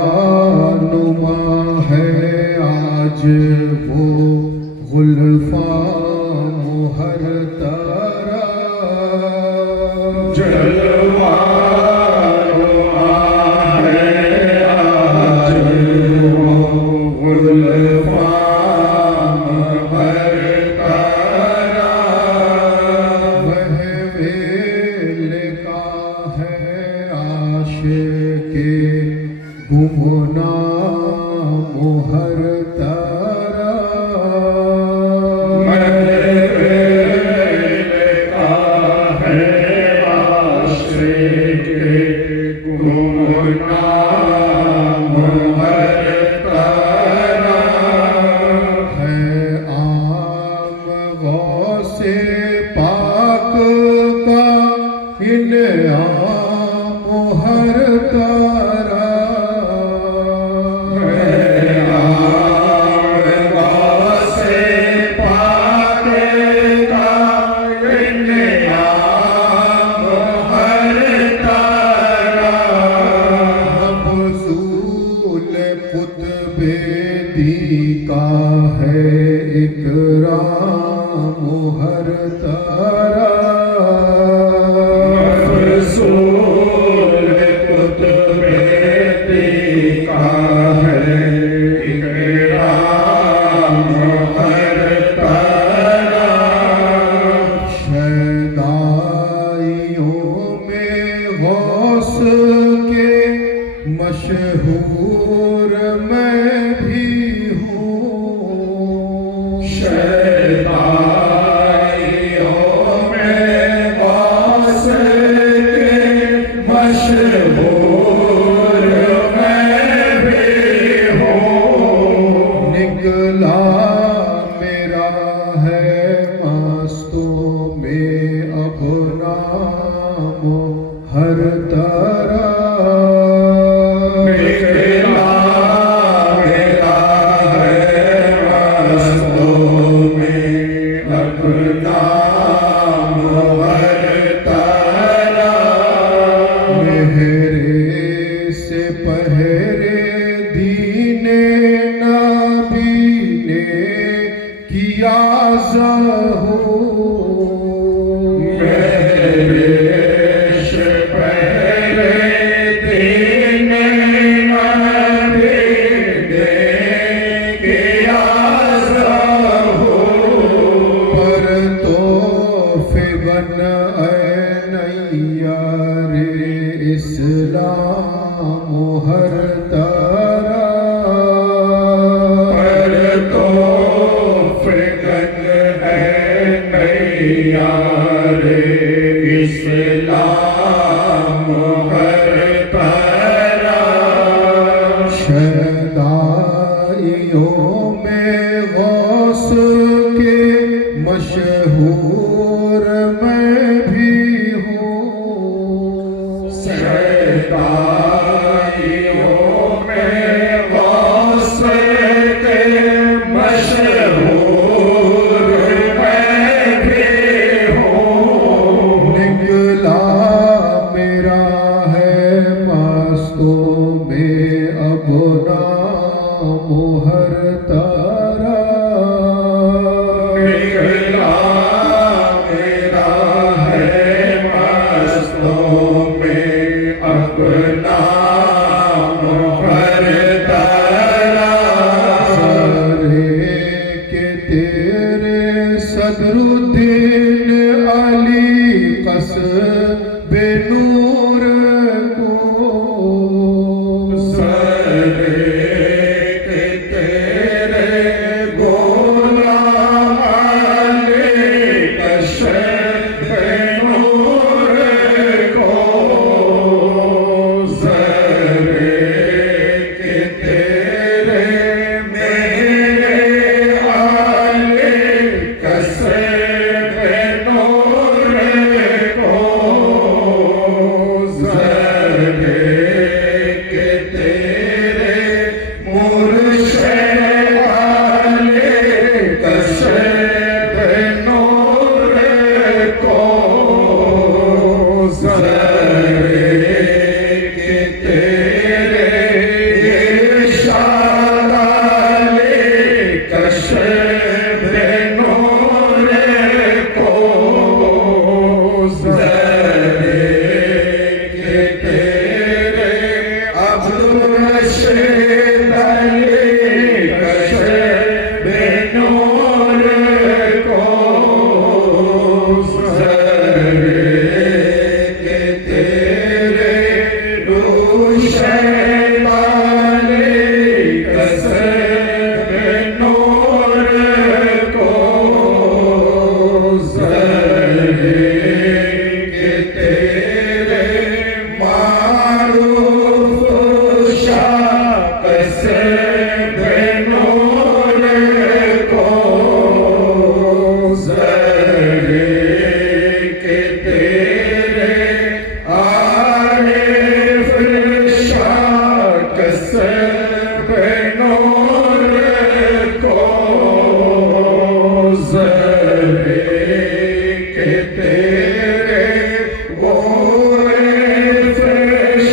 जलवानुमा है आज वो गुलफा मुहर तारा, जलवानुमा है आज वो गुलफा मुहर तारा, महवेल का है आशिक़े गुमनाम हर तारा, महवेल का है आशिक़े गुमनाम हर तारा, है आम गौसे पाक का इनाम हर तारा, का है इकराम हर तारा, रसूल कुतुब-ए-दी का है इकराम हर तारा, शैदाइयों में गौस के मशहूर मैं भी शैदाइयों में गौस के मशहूर मैं भी हूँ, निकला मेरा है मस्तों में अब नाम हर तारा, पहरे दीने नबी ने किया ज़हूर, मेरे से पहरे दीने नबी ने किया ज़हूर, पर तो फिगन ऐ नैयारे इस्लाम हर तारा, पर तो फिगन है नैयारे इस्लाम हर तारा, शैदाइयों में गौस के मशहूर मैं भी हूँ, शैदाइयों में गौस के मशहूर मैं भी हूँ, कस बेनूर को सरे के तेरे गुलाम कशफ नूर को सरे के तेरे मेरे आले कशफ नूर को सरे के तेरे मुर्शिद आले कशफ नूर को सरे के तेरे इरशाद आले कशफ नूर को सरे के तेरे अब्दुल रशीद अली कशफ नूर को सरे के तेरे रुशद अली कशफ नूर को सरे के तेरे मारूफ शाह कशफ नूर को सरे के तेरे आरिफ शाह कशफ नूर को सरे के तेरे गोरिफ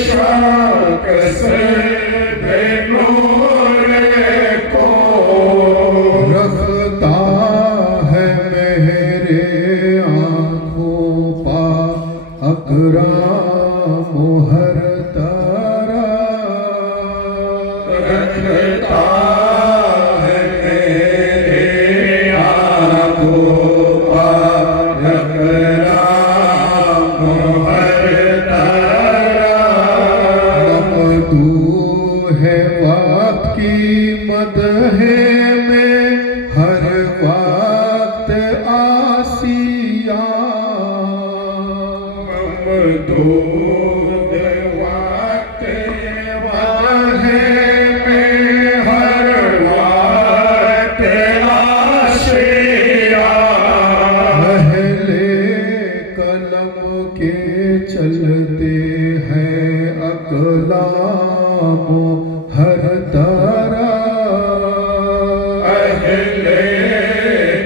शाह कशफ नूर को रखता है मेरे आँखों पा अकराम हर तारा रखता है मेरे आँखों पर अकराम हर तारा तू है वक्त की मदह में हर वक्त आसिया ममदूद वक्त वाहे में हर वक्त आशिया पहले कलम के चलते हैं अकलाम हर तारा अहले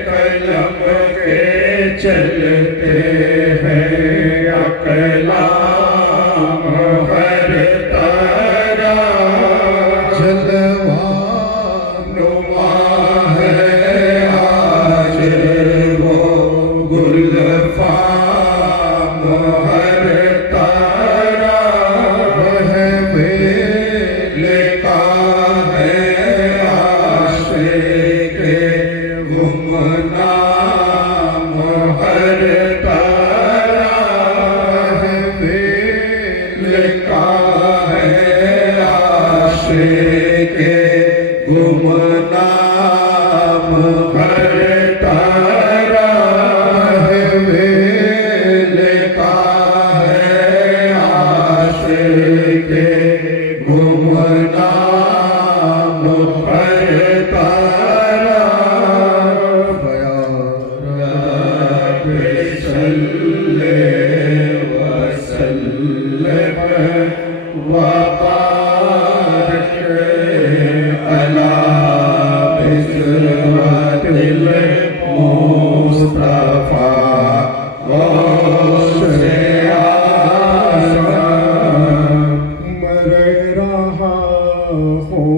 कलम के चलते हैं अकलाम हर तारा जलवा नुमा है आज वो गुलफाम हर तारा वह वे लिखा है आशिक गुमनाम हर तारा वे लिखा है आशिक गुमनाम हर तारा वे लिखा है आशिक गुमनाम हर तारा रब सल्ले वसल्लम व बारिक अला बिस्रतिल मुस्तफा गौसे आज़म मर रहा हूँ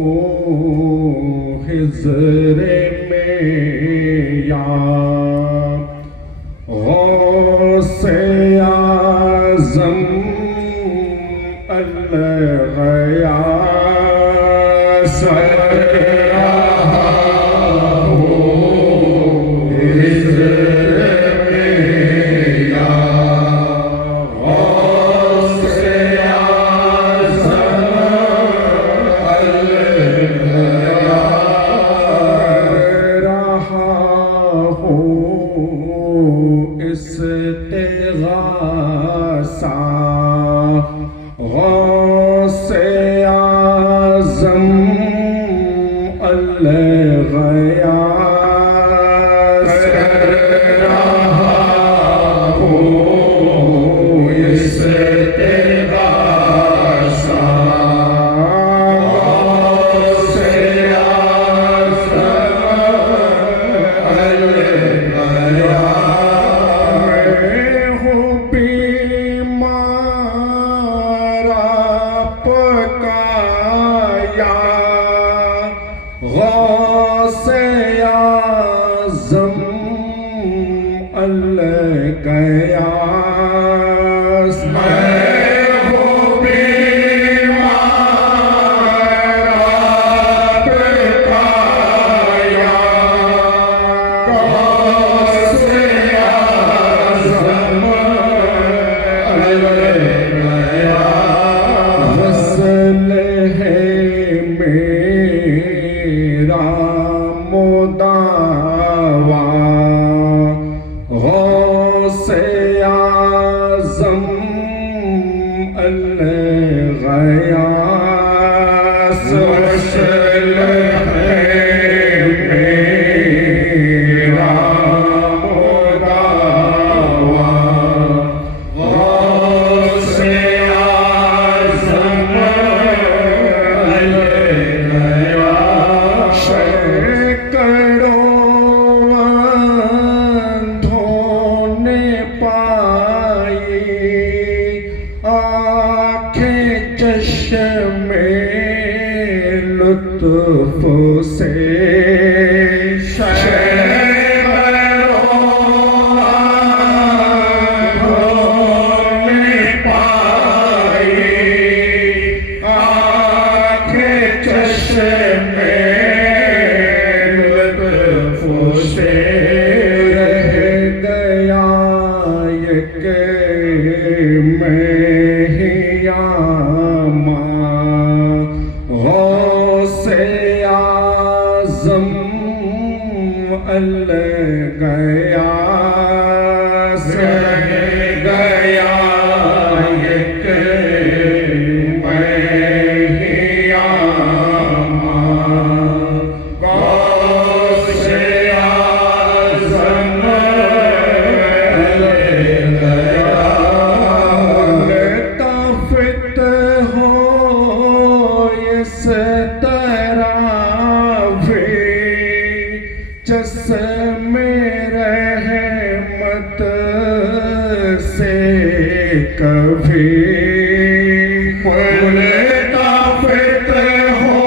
हिज़्र में या गौसे आज़म सा गौसे आज़म अल-ग़यास कर रहा हूँ इस तेगासा गौसे आज़म अल-ग़यास मैं हूँ बीमारा पकाया गौसे आज़म अल-ग़यास मैं हूँ बीमारा पकाया गौसे आज़म अल-ग़यास वसल है मेरा मुदावा गौसे आज़म अल-ग़यास वसल है मेरा मुदावा गौसे आज़म अल-ग़यास सैकड़ों अंधों ने पाई आँखें चश्मे लुत्फ़ से सैकड़ों अंधों ने पाई आँखें चश्मे लुत्फ़ से रह गया ये के मैं हिया माँ गौसे आज़म अल-ग़यास रह गया ये के मैं हिया माँ गौसे आज़म ताफ़ित हो इस तरह भी चश्मे रहमत से कभी ताफ़ित हो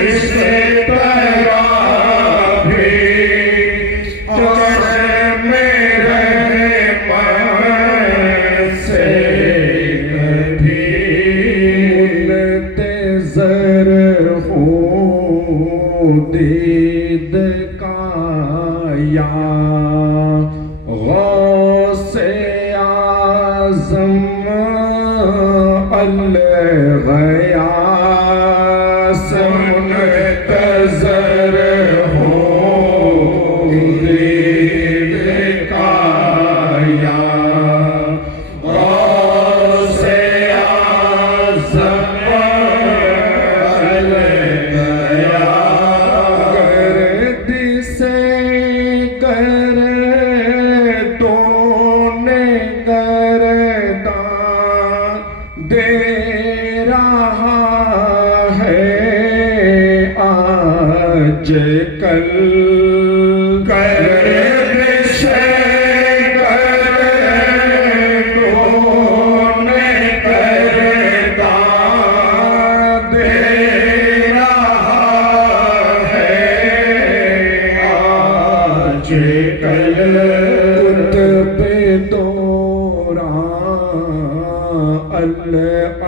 इस तरह भी चश्मे रहमत से कभी मुंतज़र हूँ दीद का या गौसे आज़म अल-ग़यास मुंतज़र हूँ दीद का या गौसे आज़म अल-ग़यास गर्दिशे कर तूने गर्दान दे रहा है आज कल गर्दिशे कर तूने गर्दान दे रहा है आज कल कुतुब दौरान अल-अमाया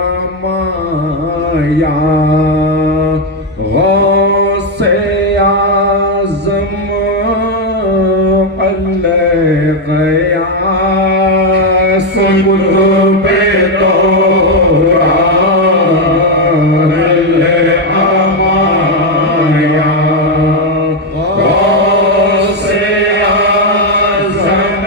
गौसे आज़म अल-ग़यास कुतुब दौरान अल-अमाया गौसे आज़म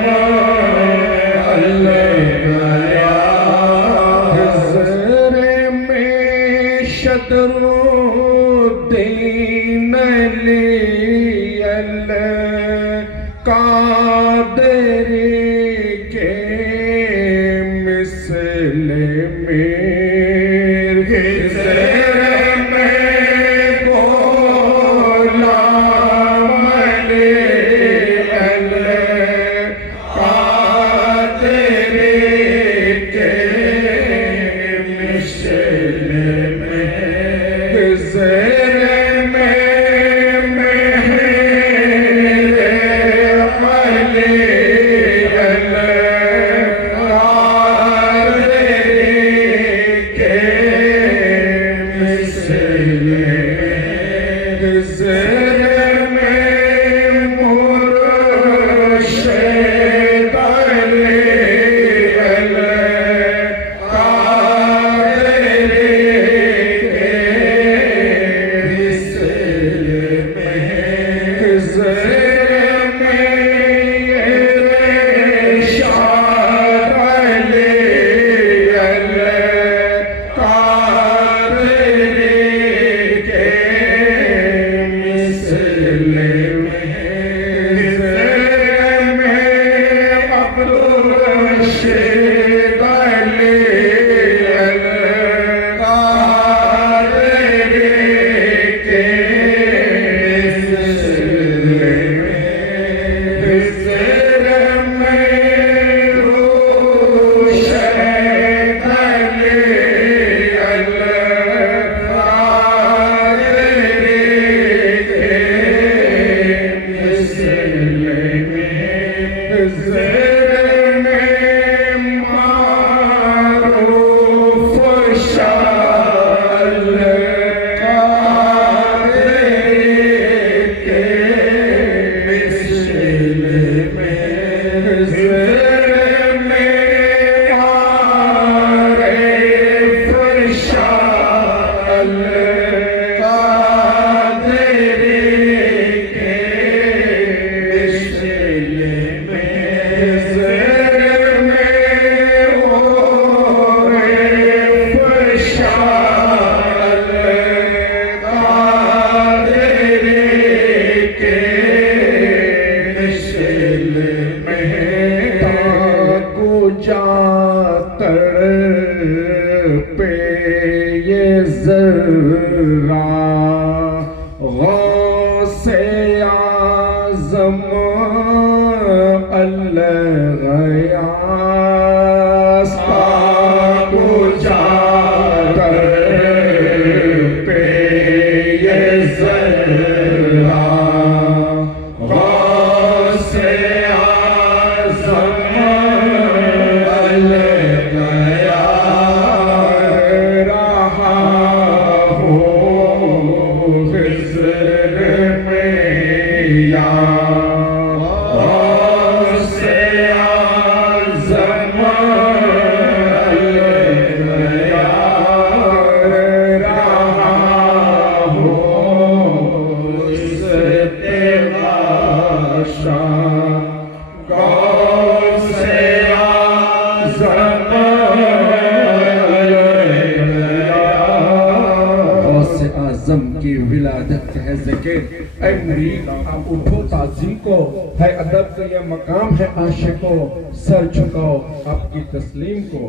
मकाम है आशिको सर झुकाओ आपकी तस्लीम को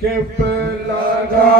के पे लगा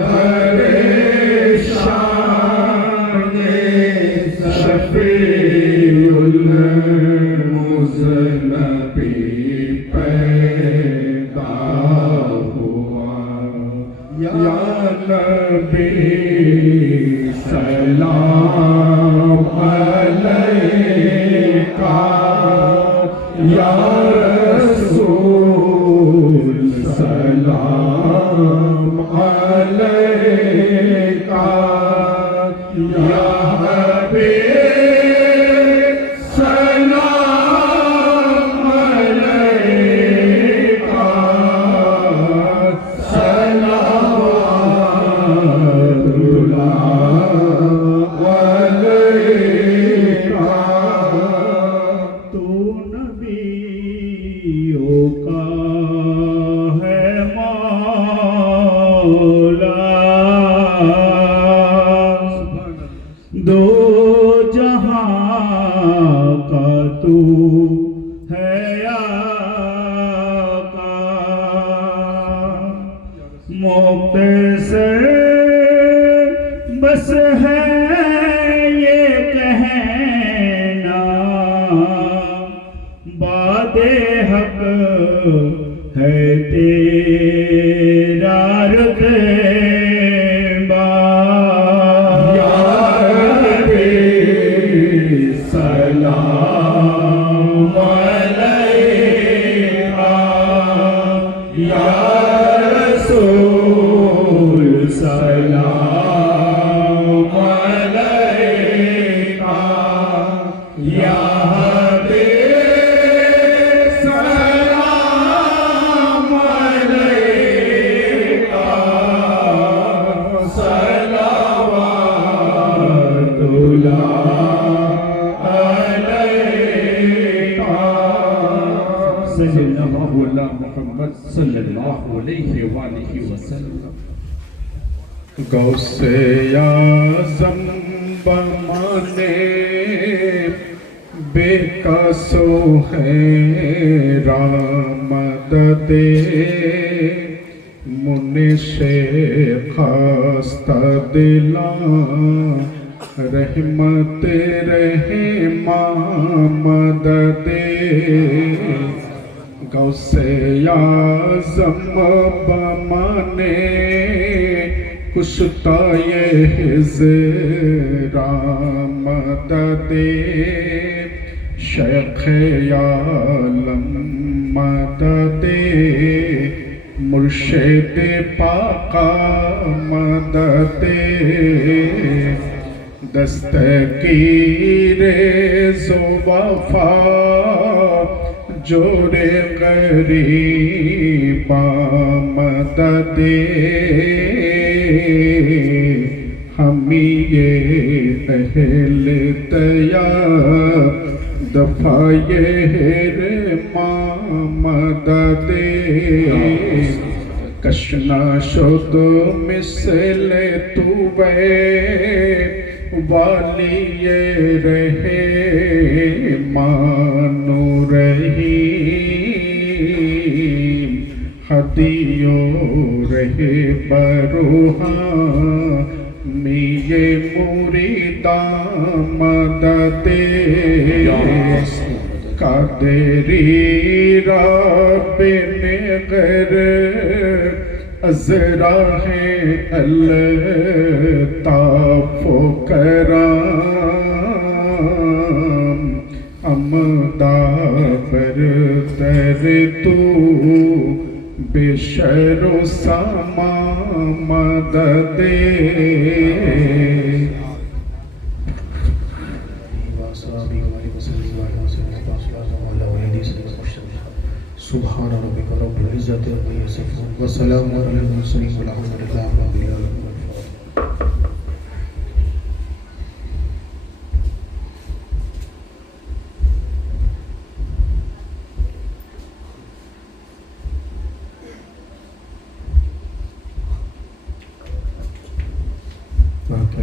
परेशान शफीउल मुज़नबी पैदा हुआ या नबी सलाम अलैका या रसूल सलाम अलैका या हबीब सलाम अलैका सलावतुल्लाह अलैका। तू नबियों का है मौला, दो जहां का तू है आका। मुक्तसर बस है ये कहना, बादे हक है तेरा रुतबा। या रब्बी सलाम अलैका या रसूल सलाम अलैका या हबीब सलाम अलैका सलावतुल्लाह अलैका। सल्लल्लाहु अला मुहम्मद सल्लल्लाहु अलैहि वसल्लम। गौसे आज़म बमाने बेकसो है रामददे मुनिशे खास्ता दिला रहमत रहमा मददे। गौसे आज़म बमाने कुश्ता ये हिज़रा मददे शेख आलम मददे मुर्शिद पाका मददे दस्तगीर ज़ो वफ़ा जोड़े गरीबा मददे हमी ये अहल तया दफाए रे मददे कशना शुद मिसल तुवे वाली ये रहे मानो रही हदियो रहे बरोहा मिये मुरीदा मददे कादेरी रब्बे नेगर अज़रा है अल्ताफ़ कराम अमदा बरतर तू बेशरो सामा मददे। सुभान रब्बिका रब्बिल इज़्ज़ति अम्मा यसिफून व सलामुन अलल मुरसलीन वल्हम्दुलिल्लाहि रब्बिल आलमीन।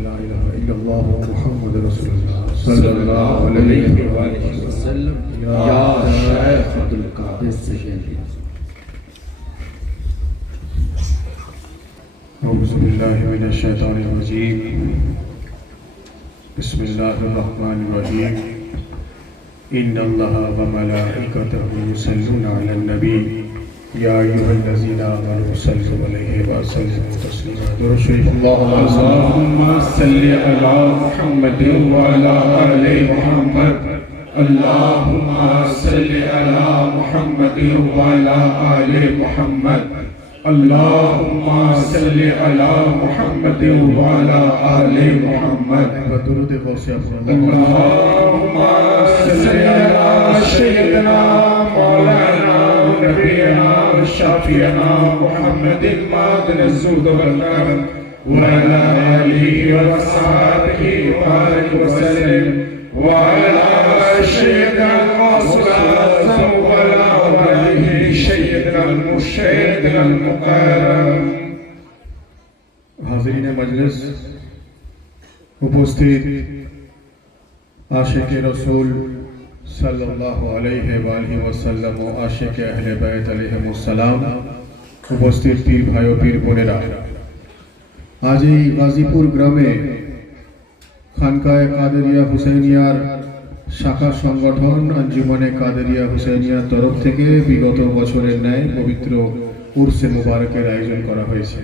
ला इलाहा इल्लल्लाह मुहम्मद रसूलुल्लाह सल्लल्लाहु अलैहि वसल्लम। या शेख अब्दुल कादिर सैयदी أعوذ بالله من الشيطان الرجيم بسم الله الرحمن الرحيم إن الله وملائكته يصلون على النبي يا أيها الذين آمنوا صلوا عليه وسلموا تسليما اللهم صل على محمد وعلى آل محمد اللهم صل على محمد وعلى آل محمد اللهم صل على محمد وعلى آل محمد بدرود غوث اللهم صل على سيدنا مولانا نبينا وشافينا محمد المعدن الزهد والكرم وعلى آله وصحبه وآله وسلم وعلى سيدنا الرسول الأعظم وعلى آله سيدنا المرشد المكرم হাজিরিনে মজলিস, উপস্থিত আশিকে রসুল সাল্লাল্লাহু আলাইহি ওয়া আলিহি ওয়াসাল্লাম ও আশিকে আহলে বাইত আলাইহিমুস সালাম, উপস্থিত পীর ভাই ও পীর বোনেরা, আজ এই গাজীপুর গ্রামে খানকায়ে কাদেরিয়া হুসাইনিয়ার শাখা সংগঠন আঞ্জুমানে কাদেরিয়া হুসাইনিয়ার তরফ থেকে বিগত বছরের ন্যায় পবিত্র উরসে মুবারকের আয়োজন করা হয়েছে।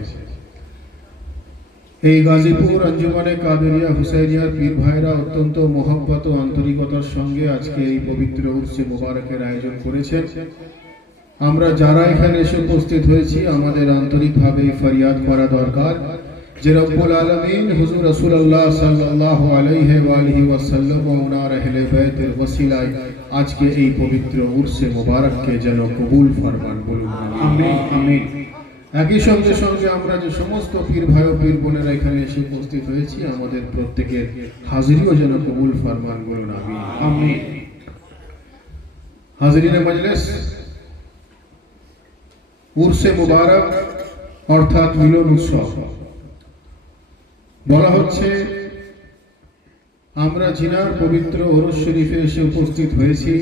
এই গাজীপুর আঞ্জুমানে কাদেরিয়া হুসাইনিয়ার পীর ভাইরা অত্যন্ত মহব্বত ও আন্তরিকতার সঙ্গে আজকে এই পবিত্র উরসে মুবারকের আয়োজন করেছেন। আমরা যারা এখানে এসে উপস্থিত হয়েছি, আমাদের আন্তরিকভাবে ফরিয়াদ করা দরকার যে রব্বুল আলামিন হুজুর রাসূলুল্লাহ সাল্লাল্লাহু আলাইহি ওয়া আলিহি ওয়াসাল্লাম ও ওনার আহলে বাইতের ওসিলায় আজকে এই পবিত্র উরসে মুবারককে যেন কবুল ফরমান, বলুন আমিন আমিন। একই সঙ্গে সঙ্গে আমরা যে সমস্ত পীর ভাই ও পীর বোনেরা এখানে এসে উপস্থিত হয়েছি, আমাদের প্রত্যেকের হাজিরিও যেন কবুল ফরমান, বলুন আমিন আমিন। হাজিরিনে মজলিস, উরসে মুবারক অর্থাৎ মিলন উৎসব বলা হচ্ছে। আমরা জিনার পবিত্র ওরস শরীফে এসে উপস্থিত হয়েছি,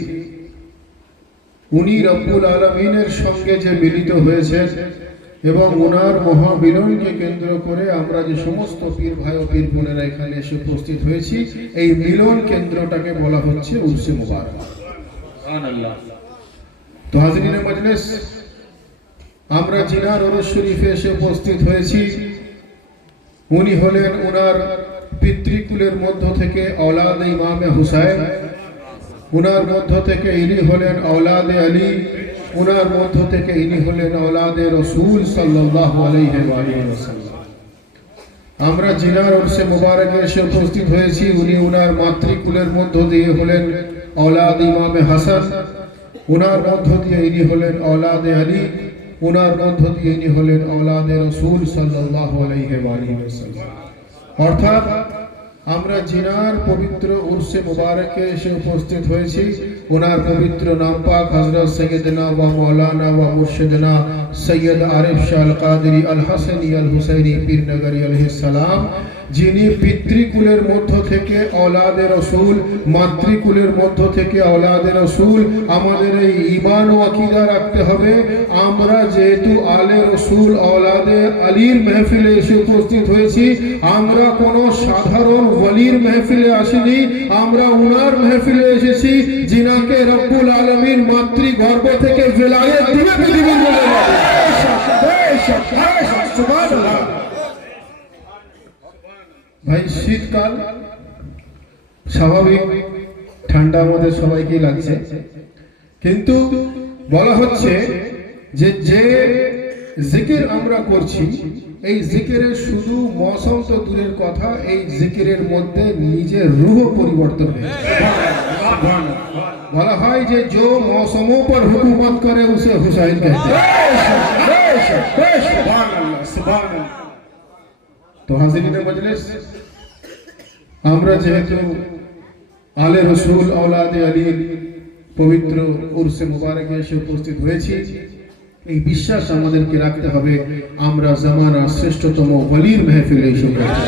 উনি রব্বুল আলামিনের সঙ্গে যে মিলিত হয়েছেন এবং ওনার মহামিলনকে কেন্দ্র করে আমরা যে সমস্ত পীর ভাই ও পীর বোনেরা এখানে এসে উপস্থিত হয়েছি, এই মিলন কেন্দ্রটাকে বলা হচ্ছে উরসে মুবারক। তো হাজিরিনে মজলিস, আমরা জিনার ওরস শরীফে এসে উপস্থিত হয়েছি, উনি হলেন ওনার পিতৃকুলের মধ্য থেকে औलाद ইমামে হুসাইন, ওনার মধ্য থেকে ইনি হলেন औलाद আলী, ওনার মধ্য থেকে ইনি হলেন औलाद রাসূল সাল্লাল্লাহু আলাইহি ওয়া আলিহি ওয়াসাল্লাম। আমরা জিনার উরসে মুবারকে এসে উপস্থিত হয়েছি, উনি ওনার মাতৃকুলের মধ্য দিয়ে হলেন औलाद ইমামে হাসান, ওনার মধ্য দিয়ে ইনি হলেন औलाद আলী, ওনার মধ্য দিয়ে ইনি হলেন औलाद রাসূল সাল্লাল্লাহু আলাইহি ওয়া আলিহি ওয়াসাল্লাম। অর্থাৎ আমরা জিনার পবিত্র উরসে মুবারকে এসে উপস্থিত হয়েছি, ওনার পবিত্র নাম পাক হযরত সৈয়দনা ওয়া মাওলানা ওয়া মুর্শিদনা সৈয়দ আরিফ শাহ আল কাদেরী আল হাসানী আল হুসাইনী পীর নগরী আলাইহিস সালাম, যিনি পিতৃকুলের মধ্য থেকে औलाद রাসূল, মাতৃকুলের মধ্য থেকে औलाद রাসূল। আমাদের এই ঈমান ও আকীদা রাখতে হবে, আমরা যেহেতু আলে রাসূল औलाद আলীর মাহফিলে এসে উপস্থিত হয়েছি, আমরা কোনো সাধারণ ওলির মাহফিলে আসিনি, আমরা ওনার মাহফিলে এসেছি, যিনাকে রব্বুল আলামিন মাতৃগর্ভ থেকে ভিলায়েত দিবে পৃথিবীর বলে। সুবহানাল্লাহ। ভাই, শীতকাল স্বাভাবিক, ঠান্ডা আমাদের সবাইকেই লাগছে, কিন্তু বলা হচ্ছে যে যে জিকির আমরা করছি, এই জিকিরের শুধু মৌসুম তো দূরের কথা, এই জিকিরের মধ্যে নিজের রূহ পরিবর্তন হয়েছে। বলা হয় যে जो मौसमों पर हुकूमत करे उसे हुसैन कहते हैं। तो हाजिरीने मजलिस, আমরা যেহেতু আলে রসুল औलाद আলীর পবিত্র উরসে মুবারকে এসে উপস্থিত হয়েছি, এই বিশ্বাস আমাদেরকে রাখতে হবে আমরা জামানার শ্রেষ্ঠতম ওলির মাহফিলে এসে উপস্থিত।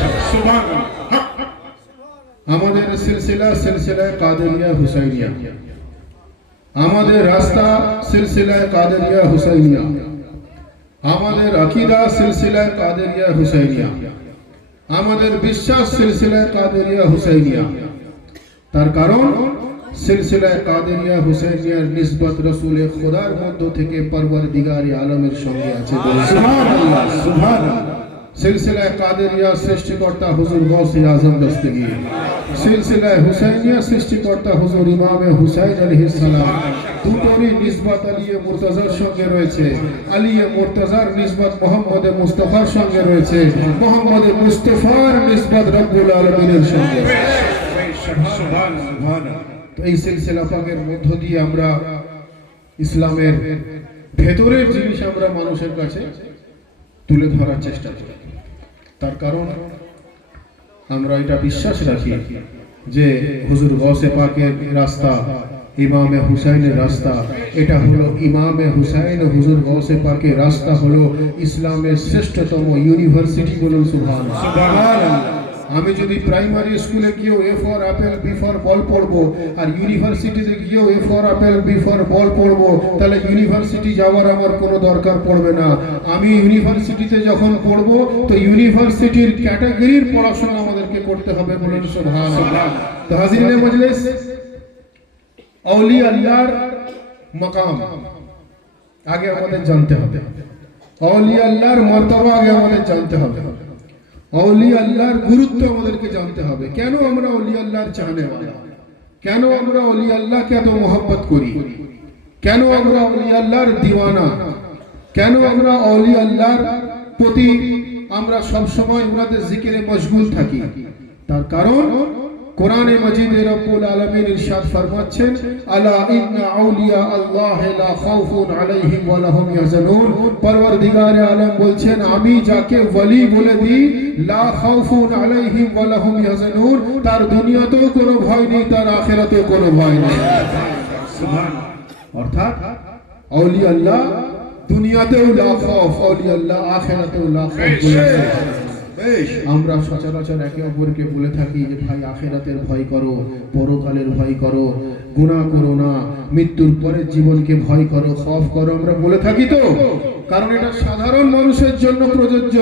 আমাদের সিলসিলায় কাদেরিয়া হুসাইনিয়া, আমাদের রাস্তা সিলসিলায় কাদেরিয়া হুসাইনিয়া। আমাদের আকীদা সিলসিলা কাদেরিয়া হুসাইনিয়া, আমাদের বিশ্বাস সিলসিলা কাদেরিয়া হুসাইনিয়া। তার কারণ সিলসিলা কাদেরিয়া হুসাইনিয়ার নিসবত রাসূল খোদার মধ্য থেকে পরওয়ারদিগার আলমের সঙ্গে আছে। সুবহানাল্লাহ, সুবহানাল্লাহ। সিলসিলা কাদেরিয়া সৃষ্টিকর্তা হুজুর গৌসে আজম দস্তগীর, সিলসিলা হুসাইনিয়া সৃষ্টিকর্তা হুজুর ইমামে হুসাইন আলাইহিস সালাম। দুটোরই নিসবত আলিয়ে মুর্তজার সঙ্গে রয়েছে। আলিয়ে মুর্তজার নিসবত মোহাম্মদে মুস্তাফার সঙ্গে রয়েছে, মোহাম্মদে মুস্তাফার নিসবত রব্বুল আলামিনের সঙ্গে। তো এই সিলসিলা পাকের মধ্য দিয়ে আমরা ইসলামের ভেতরের জিনিস আমরা মানুষের কাছে তুলে ধরার চেষ্টা করি। তার কারণ আমরা এটা বিশ্বাস রাখি যে হুজুর গৌসে পাকের রাস্তা, ইমামে হুসাইনের রাস্তা, এটা হলো ইমামে হুসাইন হুজুর গৌসে পাকের রাস্তা হলো ইসলামের শ্রেষ্ঠতম ইউনিভার্সিটি। বলুন সুবহানাল্লাহ। আমি যদি প্রাইমারি স্কুলে গিয়েও A for apple B for ball পড়বো আর ইউনিভার্সিটিতে গিয়েও A for apple B for ball পড়বো, তাহলে ইউনিভার্সিটি যাওয়ার আমার কোনো দরকার পড়বে না। আমি ইউনিভার্সিটিতে যখন পড়বো তো ইউনিভার্সিটির ক্যাটাগরির পড়াশোনা আমাদেরকে করতে হবে। বলুন সুবহানাল্লাহ। তো হাজিরিনে মজলিস, আউলিয়া আল্লাহর মাকাম আগে আমাদের জানতে হবে, আউলিয়া আল্লাহর মর্তবা আগে আমাদের জানতে হবে, আউলিয়া আল্লাহর গুরুত্ব আমাদেরকে জানতে হবে। কেন আমরা আউলিয়া আল্লাহর চাহনেওয়ালা, কেন আমরা আউলিয়া আল্লাহকে এত মোহাব্বত করি, কেন আমরা আউলিয়া আল্লাহর দিওয়ানা, কেন আমরা আউলিয়া আল্লাহর প্রতি আমরা সব সময় ওনাদের জিকিরে মশগুল থাকি। তার কারণ কোরআনে মাজিদে রব্বুল আলামিন ইরশাদ ফরমাচ্ছেন, আলা ইন্না আউলিয়া আল্লাহ লা খাউফুন আলাইহিম ওয়া লাহুম ইয়াহজানুন। পরওয়ারদিগার আলম বলছেন, আমি যাকে ওলি বলে দিই, লা খাউফুন আলাইহিম ওয়া লাহুম ইয়াহজানুন, তার দুনিয়াতেও কোনো ভয় নেই, তার আখিরাতেও কোনো ভয় নেই। সুবহানাল্লাহ। অর্থাৎ আউলিয়া আল্লাহ দুনিয়াতেও লা খাউফ, আউলিয়া আল্লাহ আখিরাতেও লা খাউফ। আমরা সচরাচর একে অপরকে বলে থাকি যে ভাই আখিরাতের ভয় করো, পরকালের ভয় করো, গুনাহ করো না, মৃত্যুর পরের জীবনকে ভয় করো, খৌফ করো, আমরা বলে থাকি। তো কারণ এটা সাধারণ মানুষের জন্য প্রযোজ্য,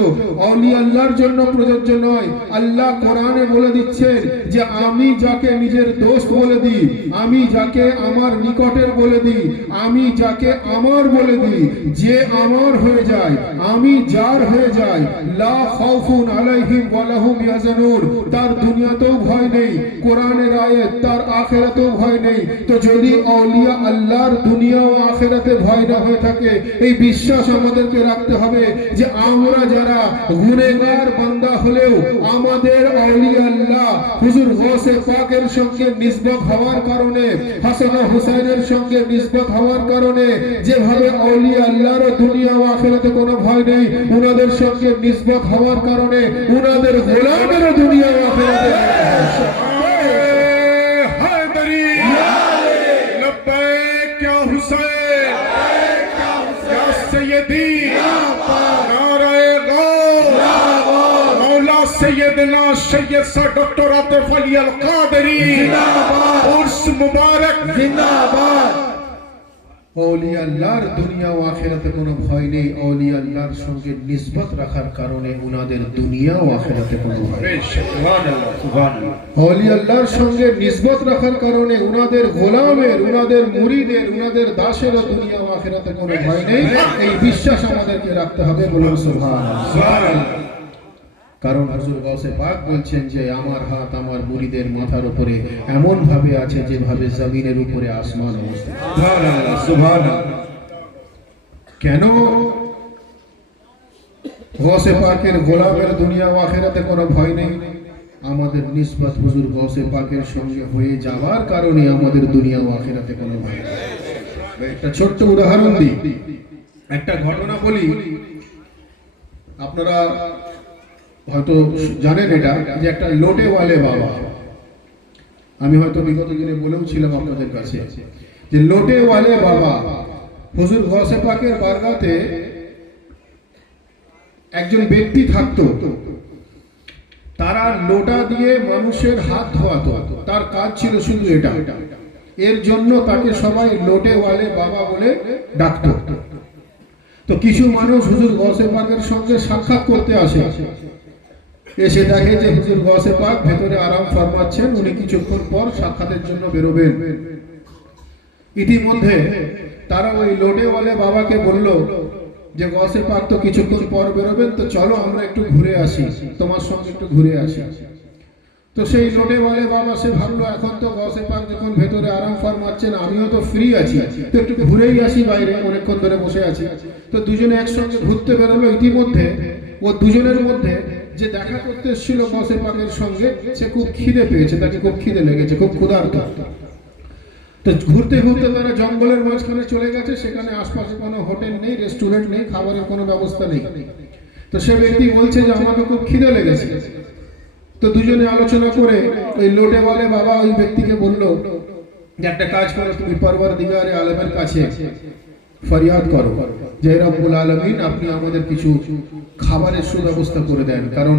আউলিয়া আল্লাহর জন্য প্রযোজ্য নয়। আল্লাহ কোরআনে বলে দিচ্ছেন যে আমি যাকে নিজের দোস্ত বলে দিই, আমি যাকে আমার নিকটের বলে দিই, আমি যাকে আমার বলে দিই, যে আমার হয়ে যায়, আমি যার হয়ে যায়, লা খাউফুন আলাইহিম ওয়া লাহুম ইয়াহজানুন, তার দুনিয়াতেও ভয় নেই, কোরআনের আয়াত, তার আখিরাতেও ভয় নেই। তো যদি আউলিয়া আল্লাহর দুনিয়া ও আখিরাতে ভয় না হয়ে থাকে, এই বিশ্বাস আমাদেরকে রাখতে হবে যে আমরা যারা গুনাহগার বান্দা হলেও আমাদের আউলিয়া আল্লাহ হুজুর গৌসে পাকের সঙ্গে নিসবত হওয়ার কারণে, হাসান ও হুসাইনের সঙ্গে নিসবত হওয়ার কারণে, যেভাবে আউলিয়া আল্লাহর দুনিয়া ও আখিরাতে কোনো ভয় নেই, উনাদের সঙ্গে নিসবত হওয়ার কারণে উনাদের গোলামের দুনিয়া ও আখিরাতে सैयदना सैयद सा डॉक्टर आतिफ अली अल कादरी जिंदाबाद, उर्स मुबारक जिंदाबाद। আউলিয়া আল্লাহর দুনিয়া ও আখিরাতে কোনো ভয় নেই, আউলিয়া আল্লাহর সঙ্গে নিসবত রাখার কারণে উনাদের দুনিয়া ও আখিরাতে কোনো ভয় নেই। সুবহানাল্লাহ, সুবহানাল্লাহ। আউলিয়া আল্লাহর সঙ্গে নিসবত রাখার কারণে উনাদের গোলামের, উনাদের মুরিদের, উনাদের দাসের দুনিয়া ও আখিরাতে কোনো ভয় নেই। এই বিশ্বাস আমাদেরকে রাখতে হবে। বলুন সুবহানাল্লাহ, সুবহানাল্লাহ। কারণ হুজুর গৌসে পাক বলছেন যে আমার হাত আমার মুরিদের মাথার উপরে এমন ভাবে আছে যেভাবে জমিনের উপরে আসমান অবস্থিত। সুবহানাল্লাহ, সুবহানাল্লাহ। কেন গৌসে পাকের গোলামের দুনিয়া ও আখিরাতে কোনো ভয় নেই? আমাদের নিসবত হুজুর গৌসে পাকের সঙ্গে হয়ে যাওয়ার কারণে আমাদের দুনিয়া ও আখিরাতে কোনো ভয় নেই। একটা ছোট্ট উদাহরণ দিই, একটা ঘটনা বলি। আপনারা হয়তো জানেন এটা, যে একটা লোটেওয়ালে বাবা, আমি হয়তো বিগত দিনে বলেও ছিলাম আপনাদের কাছে, যে লোটেওয়ালে বাবা হুজুর গৌসে পাকের বারগাতে একজন ব্যক্তি থাকতো, তারা লোটা দিয়ে মানুষের হাত ধোয়াতো, তার কাজ ছিল শুধু এটা। এর জন্য তাকে সবাই লোটেওয়ালে বাবা বলে ডাকতো। তো কিছু মানুষ হুজুর গৌসে পাকের সঙ্গে সাক্ষাৎ করতে আসে, এসে দেখে যে হুজুর গৌসে পাক ভেতরে আরাম ফরমাচ্ছেন, উনি কিছুক্ষণ পর সাক্ষাতের জন্য বেরোবেন। ইতিমধ্যে তারা ওই লোডেওয়ালে বাবাকে বলল যে গৌসে পাক তো কিছুক্ষণ পর বেরোবেন, তো চলো আমরা একটু ঘুরে আসি, তোমার সঙ্গে একটু ঘুরে আসি। তো সেই লোডেওয়ালে বাবা সে ভাবলো এখন তো গৌসে পাক যখন ভেতরে আরাম ফরমাচ্ছেন, আমিও তো ফ্রি আছি, তো একটু ঘুরেই আসি, বাইরে অনেকক্ষণ ধরে বসে আছি। তো দুজনে একসঙ্গে ঘুরতে বেরোলো। ইতিমধ্যে ও দুজনের মধ্যে যে দেখা করতে এসেছিল গৌসে পাকের সঙ্গে, সে খুব খিদে পেয়েছে, তাকে খুব খিদে লেগেছে, খুব ক্ষুধার্ত। তো ঘুরতে ঘুরতে তারা জঙ্গলের মাঝখানে চলে গেছে, সেখানে আশপাশে কোনো হোটেল নেই, রেস্টুরেন্ট নেই, খাবারের কোনো ব্যবস্থা নেই। তো সে ব্যক্তি বলছে যে আমাকে খুব খিদে লেগেছে। তো দুজনে আলোচনা করে ওই লোটেওয়ালে বাবা ওই ব্যক্তিকে বলল যে একটা কাজ করো, তুমি পরওয়ারদিগারে আলমের কাছে ফরিয়াদ করো যে রব্বুল আলামিন আপনি আমাদের কিছু খাবারের সুব্যবস্থা করে দেন, কারণ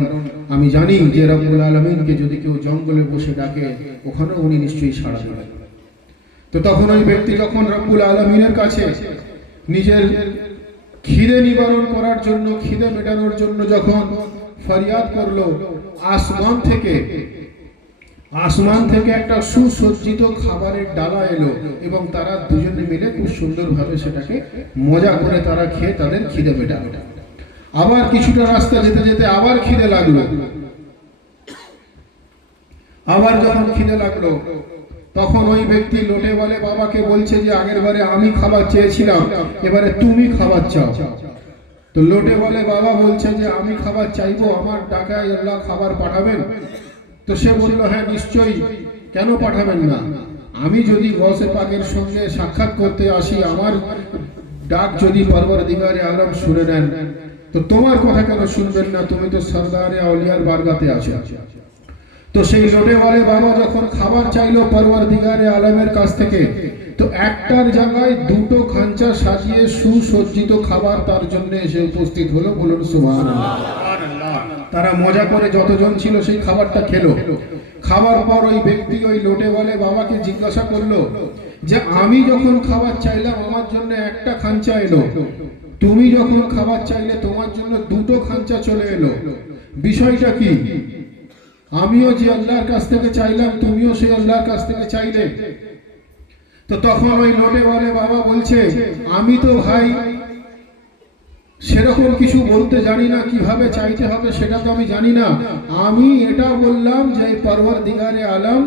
আমি জানি যে রব্বুল আলামিনকে যদি কেউ জঙ্গলে বসে ডাকে ওখানে উনি নিশ্চয়ই সাড়া দেবেন। তো তখন ওই ব্যক্তি যখন রব্বুল আলামিনের কাছে নিজের খিদে নিবারণ করার জন্য, খিদে মেটানোর জন্য যখন ফরিয়াদ করলো, আসমান থেকে একটা সুসজ্জিত খাবারের ডালা এলো এবং তারা দুজনে মিলে খুব সুন্দরভাবে সেটাকে মজা করে তারা খেয়ে তাদের খিদে মেটালো। আবার কিছুটা রাস্তা যেতে যেতে আবার খিদে লাগলো। আবার যখন খিদে লাগলো তখন ওই ব্যক্তি লোটেওয়ালে বাবাকে বলছে যে আগের বারে আমি খাবার চেয়েছিলাম, এবারে তুমি খাবার চাও। তো লোটেওয়ালে বাবা বলছে যে আমি খাবার চাইবো, আমার টাকায় আল্লাহ খাবার পাঠাবেন? তো সে বলল হ্যাঁ নিশ্চয়ই, কেন পাঠাবেন না, আমি যদি গৌসে পাকের সঙ্গে সাক্ষাৎ করতে আসি, আমার ডাক যদি পরওয়ারদিগারে আলম শুনে নেন, তো তোমার কথা কেন শুনবেন না, তুমি তো সরদারে আউলিয়ার বারগাতে আছো। তো সেই লোটেওয়ালে বাবা যখন খাবার চাইলো পরওয়ারদিগারে আলমের কাছ থেকে, তো একটার জায়গায় দুটো খাঞ্চা সাজিয়ে সুসজ্জিত খাবার তার জন্য এসে উপস্থিত হলো। বলুন সুবহানাল্লাহ। তারা মজা করে যতজন ছিল সেই খাবারটা খেলো। খাবার পর ওই ব্যক্তি ওই লোটেওয়ালে বাবাকে জিজ্ঞাসা করলো যে আমি যখন খাবার চাইলাম আমার জন্য একটা খাঞ্চা এলো, তুমি যখন খাবার চাইলে তোমার জন্য দুটো খাঞ্চা চলে এলো, বিষয়টা কি? আমিও যে আল্লাহর কাছ থেকে চাইলাম, তুমিও সেই আল্লাহর কাছ থেকে চাইলে। তো তখন ওই লোটেওয়ালে বাবা বলছে আমি তো ভাই সেরকম কিছু বলতে জানি না, কিভাবে চাইতে হবে সেটা তো আমি জানি না। আমি এটা বললাম যে পরওয়ারদিগারে আলম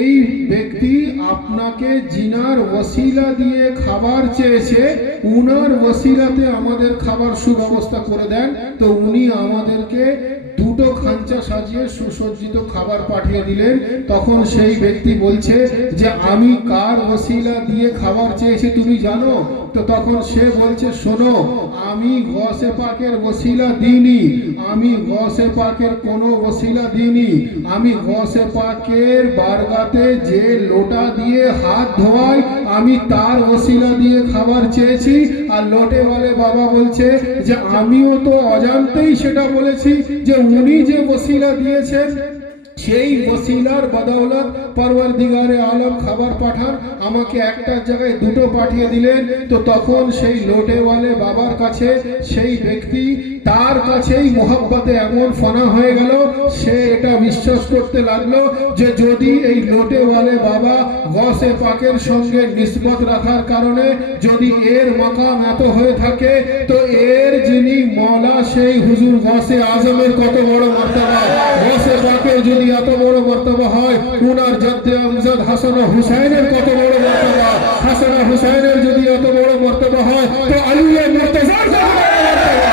এই ব্যক্তি আপনাকে জিনার ওসিলা দিয়ে খাবার চেয়েছে, উনার ওসিলাতে আমাদের খাবার সুব্যবস্থা করে দেন। তো উনি আমাদেরকে দুটো খাঞ্চা সাজিয়ে সুসজ্জিত খাবার পাঠিয়ে দিলেন। তখন সেই ব্যক্তি বলছে যে আমি কার ওসিলা দিয়ে খাবার চেয়েছি তুমি জানো? তো তখন সে বলছে শোনো, আমি গৌসে পাকের ওসিলা দিইনি, আমি গৌসে পাকের কোনো ওসিলা দিইনি, আমি গৌসে পাকের বারগাতে যে লোটা দিয়ে হাত ধোয়াই আমি তার ওসিলা দিয়ে খাবার চেয়েছি। আর লোটেওয়ালে বাবা বলছে যে আমিও তো অজান্তেই সেটা বলেছি যে উনি যে ওসিলা দিয়েছেন সেই ওসিলার বদৌলত পরওয়ারদিগারে আলম খাবার পাঠান, আমাকে একটার জায়গায় দুটো পাঠিয়ে দিলেন। তো তখন সেই লোটেওয়ালে বাবার কাছে সেই ব্যক্তি তার কাছেই মোহাব্বতে এমন ফানা হয়ে গেল, সে এটা বিশ্বাস করতে লাগলো যে যদি এই লোটেওয়ালে বাবা গৌসে পাকের সঙ্গে নিসবত রাখার কারণে যদি এর মাকাম এত হয়ে থাকে, তো এর যিনি মওলা সেই হুজুর গৌসে আজমের কত বড় মর্তবা, গৌসে পাকের যদি এত বড় মর্তবা হয়, উনার জাদ্দে আমজাদ হাসান ও হুসাইনের কত বড় মর্তবা, হাসান ও হুসাইনের যদি এত বড় মর্তবা হয়, তো আলিয়ে মুর্তজার কত বড় মর্তবা।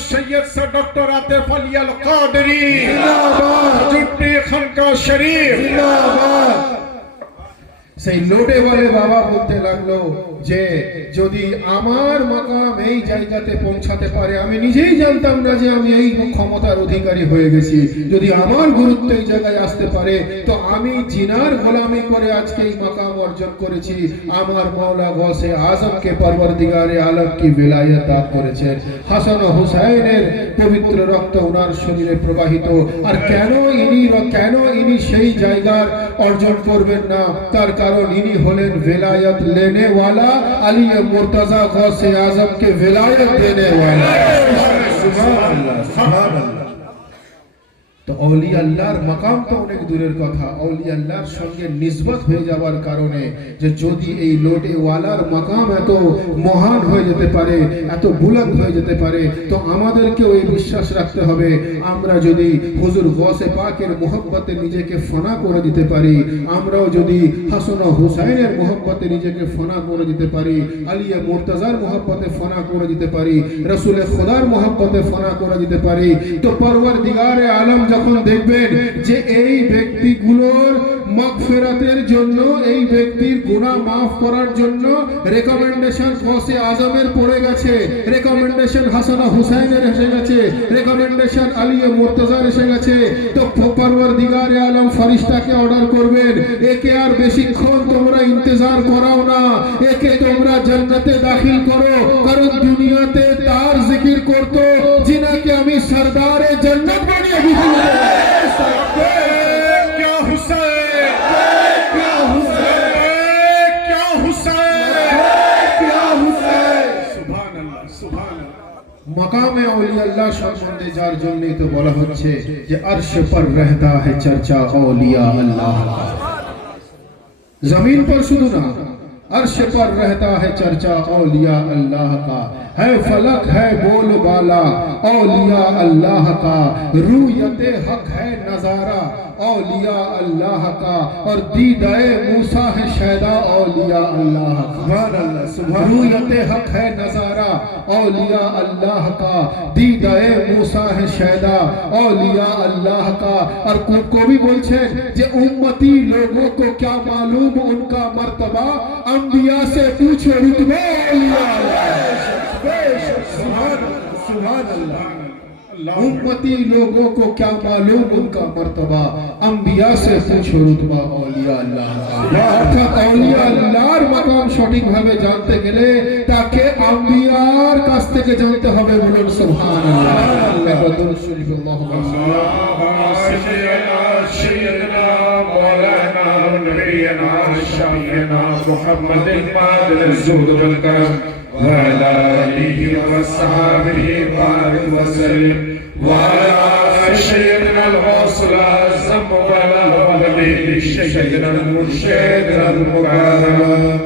सैयद सर डॉक्टर आतिफ अली अल कादरी जिन्नाबाद, जुट्टी खानका शरीफ जिन्नाबाद। সেই লোটে বলে বাবা বলতে লাগলো যে যদি আমার মাকাম এই জায়গাতে পৌঁছাতে পারে, আমি নিজেই জানতাম না যে আমি এই ক্ষমতার অধিকারী হয়ে গেছি, যদি আমার গুরুত্ব এই জায়গায় আসতে পারে তো আমি জিনার গোলামি করে আজকে এই মাকাম অর্জন করেছি। আমার মৌলা গৌসে আজমকে পরওয়ারদিগারে আলম কি বেলায়েত দান করেছেন। হাসান ও হুসাইনের পবিত্র রক্ত ওনার শরীরে প্রবাহিত। আর কেন ইনি সেই জায়গার অর্জন করবেন না? তার কারণ ইনি হলেন বেলায়েত লেনে ওয়ালা, আলী মুর্তজা গৌসে আজমকে বেলায়েত দেনে ওয়ালা। সুবহানাল্লাহ, সুবহানাল্লাহ। তো औलिया আল্লাহর মাকাম তো অনেক দূরের কথা, औलिया আল্লাহর সঙ্গে নিসবত হয়ে যাওয়ার কারণে যে যদি এই লোটে ওয়ালার মাকাম এত মহান হয়ে যেতে পারে, এত বুলন্দ হয়ে যেতে পারে, তো আমাদেরকেও এই বিশ্বাস রাখতে হবে আমরা যদি হুজুর গৌসে পাকের মোহব্বতে নিজেকে ফনা করে দিতে পারি, আমরাও যদি হাসান ও হুসাইনের মোহব্বতে নিজেকে ফনা করে দিতে পারি, আলী মুর্তজার মোহব্বতে ফনা করে দিতে পারি, রাসূল খোদার মোহব্বতে ফনা করে দিতে পারি, তো পরওয়ারদিগারে আলম যখন দেখবেন যে এই ব্যক্তিগুলোর মাগফিরাতের জন্য, এই ব্যক্তির গুনাহ মাফ করার জন্য রেকমেন্ডেশন গৌসে আজমের পড়ে গেছে, রেকমেন্ডেশন হাসান হুসাইনের এসে গেছে, রেকমেন্ডেশন আলী মুর্তজার এসে গেছে, তো পরওয়ারদিগারে আলম ফেরেশতাকে অর্ডার করবেন, একে আর বেশিক্ষণ তোমরা ইন্তজার করাও না, একে তোমরা জান্নাতে দাখিল করো, কারণ দুনিয়াতে তার জিকির করতো যিনাকে আমি সরদারে জান্নাত বানিয়ে দিয়েছি। क्या हुसैन, क्या हुसैन, क्या हुसैन, क्या हुसैन। सुभान अल्लाह, सुभान अल्लाह। मकाम औलिया अल्लाह সম্বন্ধে যার জন্যই তো বলা হচ্ছে যে अर्श पर रहता है चर्चा औलिया अल्लाह का। जमीन पर শুধু না, अर्श पर रहता है चर्चा औलिया अल्लाह का, है फलक है बोलबाला औलिया अल्लाह का, रूयते हक है नजारा औलिया अल्लाह का, और दीदाए मूसा है शैदा औलिया अल्लाह का। सुभान अल्लाह, सुभान। रूयते हक है नजारा औलिया अल्लाह का, दीदाए मूसा है शैदा औलिया अल्लाह का। और को भी बोलছেন যে उम्मती लोगों को क्या मालूम उनका मर्तबा, अंबिया से पूछो रुतबा औलिया अल्लाह। उम्मती लोगों को क्या मालूम उनका मर्तबा, अंबिया से पूछो रुतबा औलिया अल्लाह। অর্থাৎ औलिया আল্লাহর মাকাম সঠিকভাবে জানতে গেলে তাকে আম্বিয়ার কাছ থেকে জানতে হবে। বলুন সুবহানাল্লাহ। একবার দরুদ শরীফ আল্লাহুম্মা سيدنا مولانا نبينا شفيعنا محمد المهدي الزهد والكرم وعلى آله وصحبه بارك وسلم وعلى سيدنا الغوث الأعظم وعلى وليه سيدنا المرشد المكرم।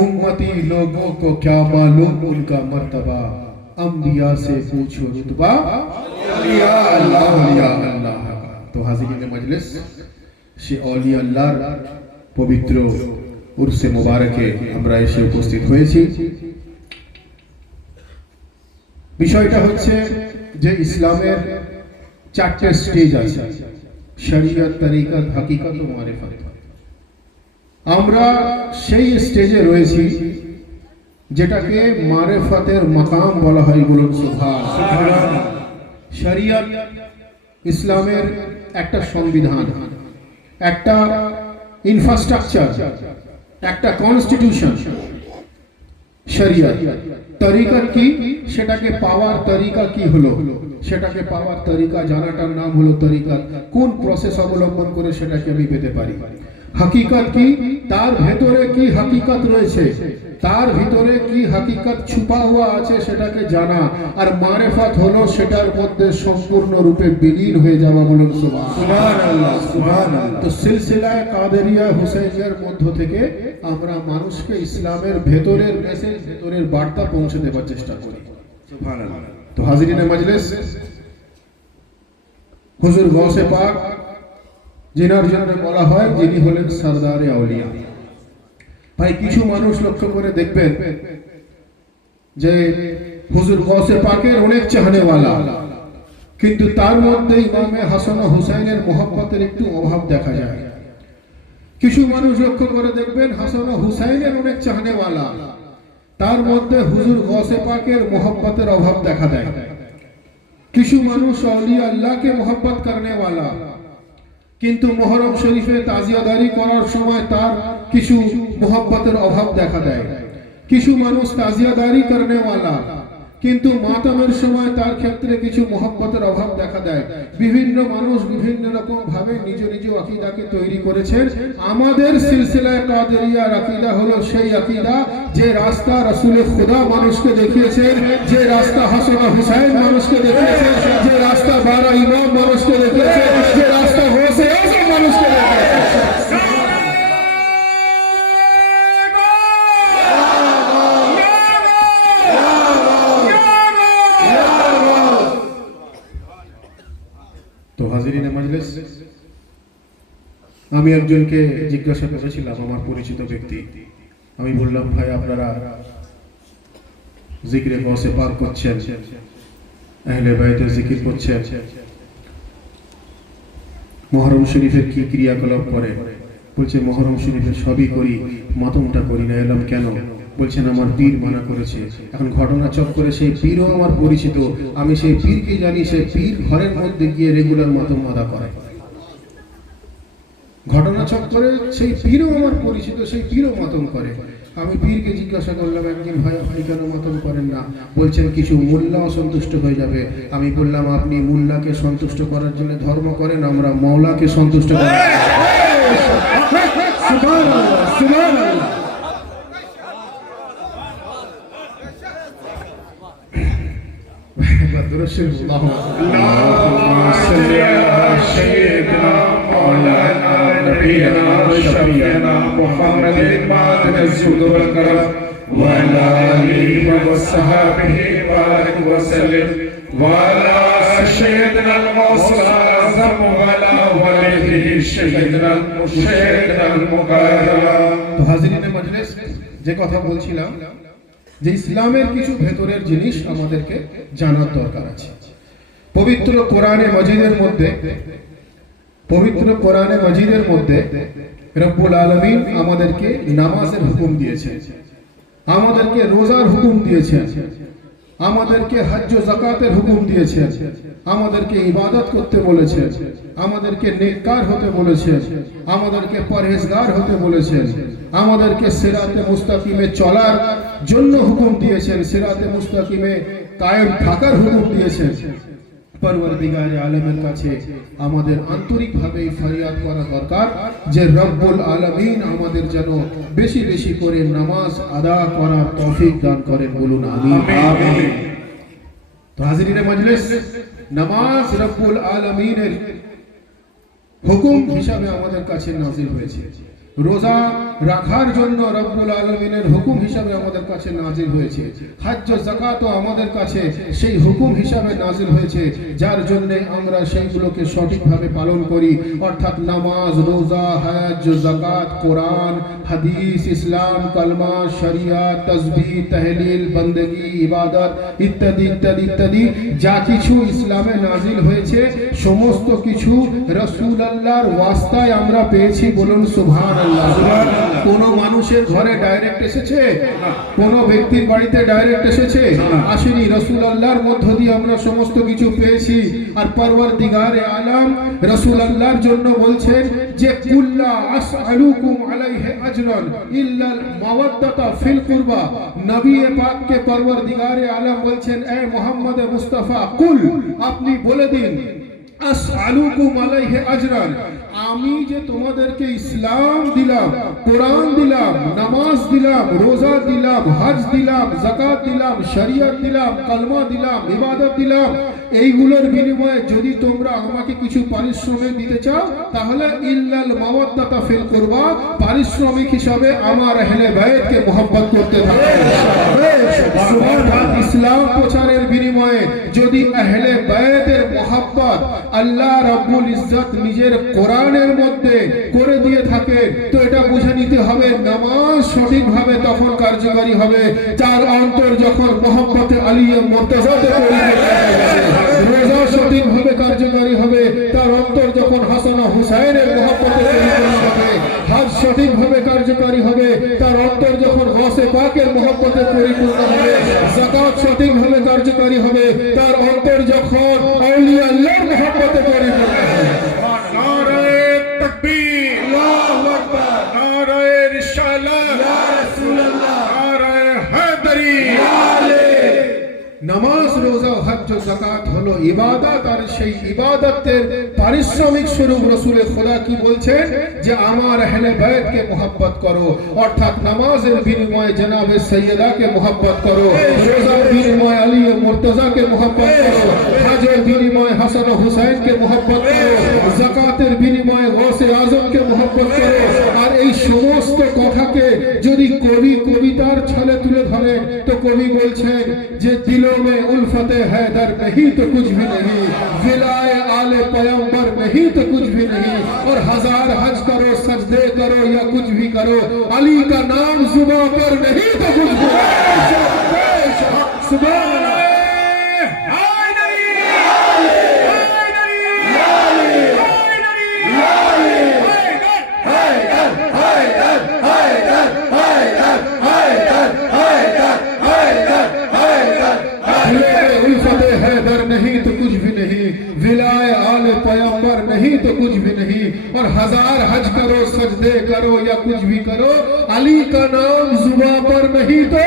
उम्मती लोगों को क्या मालूम उनका मर्तबा, अंबिया से पूछो रुतबा औलिया अल्लाह का। तो हाज़िरीन मजलिस, সে औलिया আল্লাহর পবিত্র উরসে মুবারকে আমরা এসে উপস্থিত হয়েছি। বিষয়টা হচ্ছে যে ইসলামের চারটি স্টেজ আছে, শরীয়ত, তরিকত, হাকিকত ও মারিফত। আমরা সেই স্টেজে রয়েছি যেটাকে মারিফতের মাকাম বলা হয়। বলুন সুবহানাল্লাহ। শরীয়ত ইসলামের একটা সংবিধান, একটা ইনফ্রাস্ট্রাকচার, একটা কনস্টিটিউশন শরীয়ত। তরিকত কি, সেটাকে পাওয়ার তরিকা কি হলো, সেটাকে পাওয়ার তরিকা জানাটার নাম হলো তরিকত। কোন প্রসেস অবলম্বন করে সেটাকে আমি পেতে পারি। হাকিকত কি, তার ভেতরে কি হাকিকত রয়েছে, তার ভিতরে কি হাকিকত ছুপা হওয়া আছে সেটাকে জানা। আর মারিফত হলো সেটার মধ্যে সম্পূর্ণ রূপে বিলীন হয়ে যাওয়া। বলুন সুবহানাল্লাহ, সুবহানাল্লাহ। তো সিলসিলায়ে কাদেরিয়া হুসাইনিয়ার মধ্য থেকে আমরা মানুষকে ইসলামের ভেতরের মেসেজ, ভেতরের বার্তা পৌঁছে দেওয়ার চেষ্টা করি। সুবহানাল্লাহ। তো হাজিরিনে মজলিস, হুজুর গৌসে পাক जिनार जन्य বলা হয় যিনি হলেন সরদারে আউলিয়া। ভাই কিছু মানুষ লক্ষ্য করে দেখবেন যে হুজুর গৌসে পাকের অনেক চাহনেওয়ালা, কিন্তু তার মধ্যে ইমামে হাসান ও হুসাইনের মোহাব্বতের একটু অভাব দেখা যায়। কিছু মানুষ লক্ষ্য করে দেখবেন হাসান ও হুসাইনের অনেক চাহনেওয়ালা, তার মধ্যে হুজুর গৌসে পাকের মোহব্বতের অভাব দেখা দেয়। কিছু মানুষ আউলিয়া আল্লাহকে মোহব্বত করনেওয়ালা, কিন্তু মুহররম শরীফে তাজিয়াদারি করার সময় তার কিছু মোহব্বতের অভাব দেখা দেয়। কিছু মানুষ তাজিয়াদারি করনেওয়ালা, কিন্তু মাতমের সময় তার ক্ষেত্রে কিছু মোহব্বতের অভাব দেখা দেয়। বিভিন্ন মানুষ বিভিন্ন রকম ভাবে নিজ নিজ আকীদাকে তৈরি করেছেন। আমাদের সিলসিলায়ে কাদেরিয়ার আকীদা হলো সেই আকীদা যে রাস্তা রাসূল খুদা মানুষকে দেখিয়েছেন, যে রাস্তা হাসান ও হুসাইন মানুষকে দেখিয়েছেন, যে রাস্তা 12 ইমাম মানুষকে দেখিয়েছেন, যে রাস্তা গৌসে আযম মানুষকে দেখিয়েছেন। তো হাজিরিনে মজলিস, আমি একজনকে জিজ্ঞাসা করেছিলাম, আমার পরিচিত ব্যক্তি, আমি বললাম ভাই আপনারা জিকিরে গৌসে পাক করছেন, আহলে বাইতের জিকির করছেন, মুহররম শরীফের কি ক্রিয়াকলাপ করে? বলছে মুহররম শরীফের সবই করি, মাতমটা করি না। এলাম কেন? বলছেন আমার পীর মানা করেছে। এখন ঘটনা চক্করে সেই পীরও আমার পরিচিত, আমি সেই পীরকে জানি, সেই পীর ঘরের মধ্যে গিয়ে রেগুলার মাতম আদা করে। ঘটনা চক্করে সেই পীরও আমার পরিচিত, সেই পীরও মাতম করে। আমি পীরকে জিজ্ঞাসা করলাম একদিন, ভাই আপনি কেন মাতম করেন না? বলছেন কিছু মোল্লা অসন্তুষ্ট হয়ে যাবে। আমি বললাম আপনি মোল্লাকে সন্তুষ্ট করার জন্য ধর্ম করেন, আমরা মওলাকে সন্তুষ্ট করি। সুবহানাল্লাহ, সুবহানাল্লাহ। اللهم صل على سيدنا مولانا نبينا وشفيعنا محمد المعدن الزهد والكرم وعلى آله وصحبه بارك وسلم وعلى سيدنا الموصل الأعظم وعلى وليه سيدنا المرشد المقرب। তো হাজিরিনে মজলিস, যে কথা বলছিলাম যে ইসলামের কিছু ভেতরের জিনিস আমাদেরকে জানার দরকার আছে। পবিত্র কোরআনে মজিদের মধ্যে রব্বুল আলামিন আমাদেরকে নামাজের হুকুম দিয়েছেন, আমাদেরকে রোজার হুকুম দিয়েছেন, আমাদেরকে হজ্জ ও যাকাতের হুকুম দিয়েছেন, আমাদেরকে ইবাদত করতে বলেছেন, আমাদেরকে নেককার হতে বলেছেন, আমাদেরকে পরহেজগার হতে বলেছেন, আমাদেরকে সিরাতে মুস্তাকিমে চলার জন্য হুকুম দিয়েছেন, সিরাতে মুস্তাকিমে কায়েম থাকার হুকুম দিয়েছেন। পরওয়ারদিগারে আলমের কাছে আমাদের আন্তরিকভাবে ফরিয়াদ করা দরকার যে রব্বুল আলামিন আমাদের যেন বেশি বেশি করে নামাজ আদা করার তৌফিক দান করেন, বলুন আমিন। আমিন। তো হাজিরিনে মজলিস, নামাজ রব্বুল আলামিনের হুকুম হিসাবে আমাদের কাছে নাজিল হয়েছে, রোজা রাখার জন্য রব্বুল আলামিনের হুকুম হিসাবে আমাদের কাছে নাজিল হয়েছে, হজ্জ যাকাত আমাদের কাছে সেই হুকুম হিসাবে নাজিল হয়েছে, যার জন্য আমরা সেইগুলোকে সঠিকভাবে পালন করি। অর্থাৎ নামাজ, রোজা, হজ্জ, যাকাত, কোরআন, হাদিস, ইসলাম, কালমা, শরিয়াত, তাসবিহ, তাহলিল, বন্দেগী, ইবাদত ইত্যাদি ইত্যাদি ইত্যাদি যা কিছু ইসলামে নাজিল হয়েছে সমস্ত কিছু রাসূলুল্লাহর ওয়াস্তায় আমরা পেয়েছি, বলুন সুবহানাল্লাহ। কোন মানুষের ঘরে ডাইরেক্ট এসেছে? কোন ব্যক্তির বাড়িতে ডাইরেক্ট এসেছে? আসেনি। রাসূলুল্লাহর মধ্য দিয়ে আমরা সমস্ত কিছু পেয়েছি। আর পরওয়ারদিগারে আলম রাসূলুল্লাহর জন্য বলছেন যে কুল্লা আসআলুকুম আলাইহি আজরান ইল্লা মাওয়াদ্দাতা ফিল কুরবা। নবী পাককে পরওয়ারদিগারে আলম বলছেন, এ মুহাম্মদ মুস্তাফা, কুল, আপনি বলে দিন, আসআলুকুম আলাইহি আজরান, আমি যে তোমাদেরকে ইসলাম দিলাম, কোরআন দিলাম, নামাজ দিলাম, রোজা দিলাম, হজ দিলাম, যাকাত দিলাম, শরিয়ত দিলাম, কালমা দিলাম, ইবাদত দিলাম, এইগুলোর বিনিময়ে যদি তোমরা আমাকে কিছু পারিশ্রমিক দিতে চাও তাহলে ইল্লাল মাওয়াদ্দাতা ফিল কুরবা, পারিশ্রমিক হিসাবে আমার আহলে বাইতকে মোহাব্বত করতে থাকো। ইসলাম প্রচারের বিনিময়ে যদি আহলে বাইতের মোহাব্বত আল্লাহ রাব্বুল ইজ্জত নিজের কোরআনের মধ্যে করে দিয়ে থাকে, তো এটা বুঝে নিতে হবে নামাজ সঠিকভাবে তখন কার্যকরী হবে যার অন্তর যখন মোহাব্বতে আলী মুর্তজাতে পরিণত হবে। রোজা সঠিকভাবে কার্যকরী হবে তার অন্তর যখন হাসান ও হুসাইনের মোহাব্বতে পরিণত হবে। হজ সঠিকভাবে কার্যকারী হবে, তার অন্তর যখন গৌসে পাকের মহব্বতে পরিপূর্ণ হবে, যাকাত সঠিকভাবে কার্যকারী হবে, তার অন্তর যখন আউলিয়া আল্লাহর মহব্বতে পরিপূর্ণ হবে। नारे तकबीर, আল্লাহু আকবার, नारे रिसालत, ইয়া রাসূলুল্লাহ, नारे हैदरी। নামাজ, রোজা, হজ ও যাকাত হলো ইবাদত, আর সেই ইবাদতের পারিশ্রমিক স্বরূপ রাসূল খোদা কি বলছেন যে আমার আহলে বাইতকে মহব্বত করো, অর্থাৎ নামাজের বিনিময়ে জনাবে সৈয়দাকে মহব্বত করো, রোজার বিনিময়ে আলী ও মুর্তজাকে মহব্বত করো, হজের বিনিময়ে হাসান ও হুসাইনকে মহব্বত করো, যাকাতের বিনিময়ে গৌসে আজমকে মহব্বত করো। আর এই সমস্ত কথাকে যদি কবি কবিতার ছলে তুলে ধরেন তো কবি বলছেন যে दिलों में उल्फत हैदर नहीं तो कुछ भी नहीं, विलाए आले पैगंबर नहीं तो कुछ भी नहीं, और हजार हज करो, सजदे करो या कुछ भी करो, अली का नाम जुबां पर नहीं तो कुछ भी नहीं। सुभान अल्लाह। उल्फत हैदर नहीं तो कुछ भी नहीं, विलाए आले पैगंबर नहीं तो कुछ भी नहीं, और हजार हज करो, सजदे करो या कुछ भी करो, अली का नाम जुबां पर नहीं तो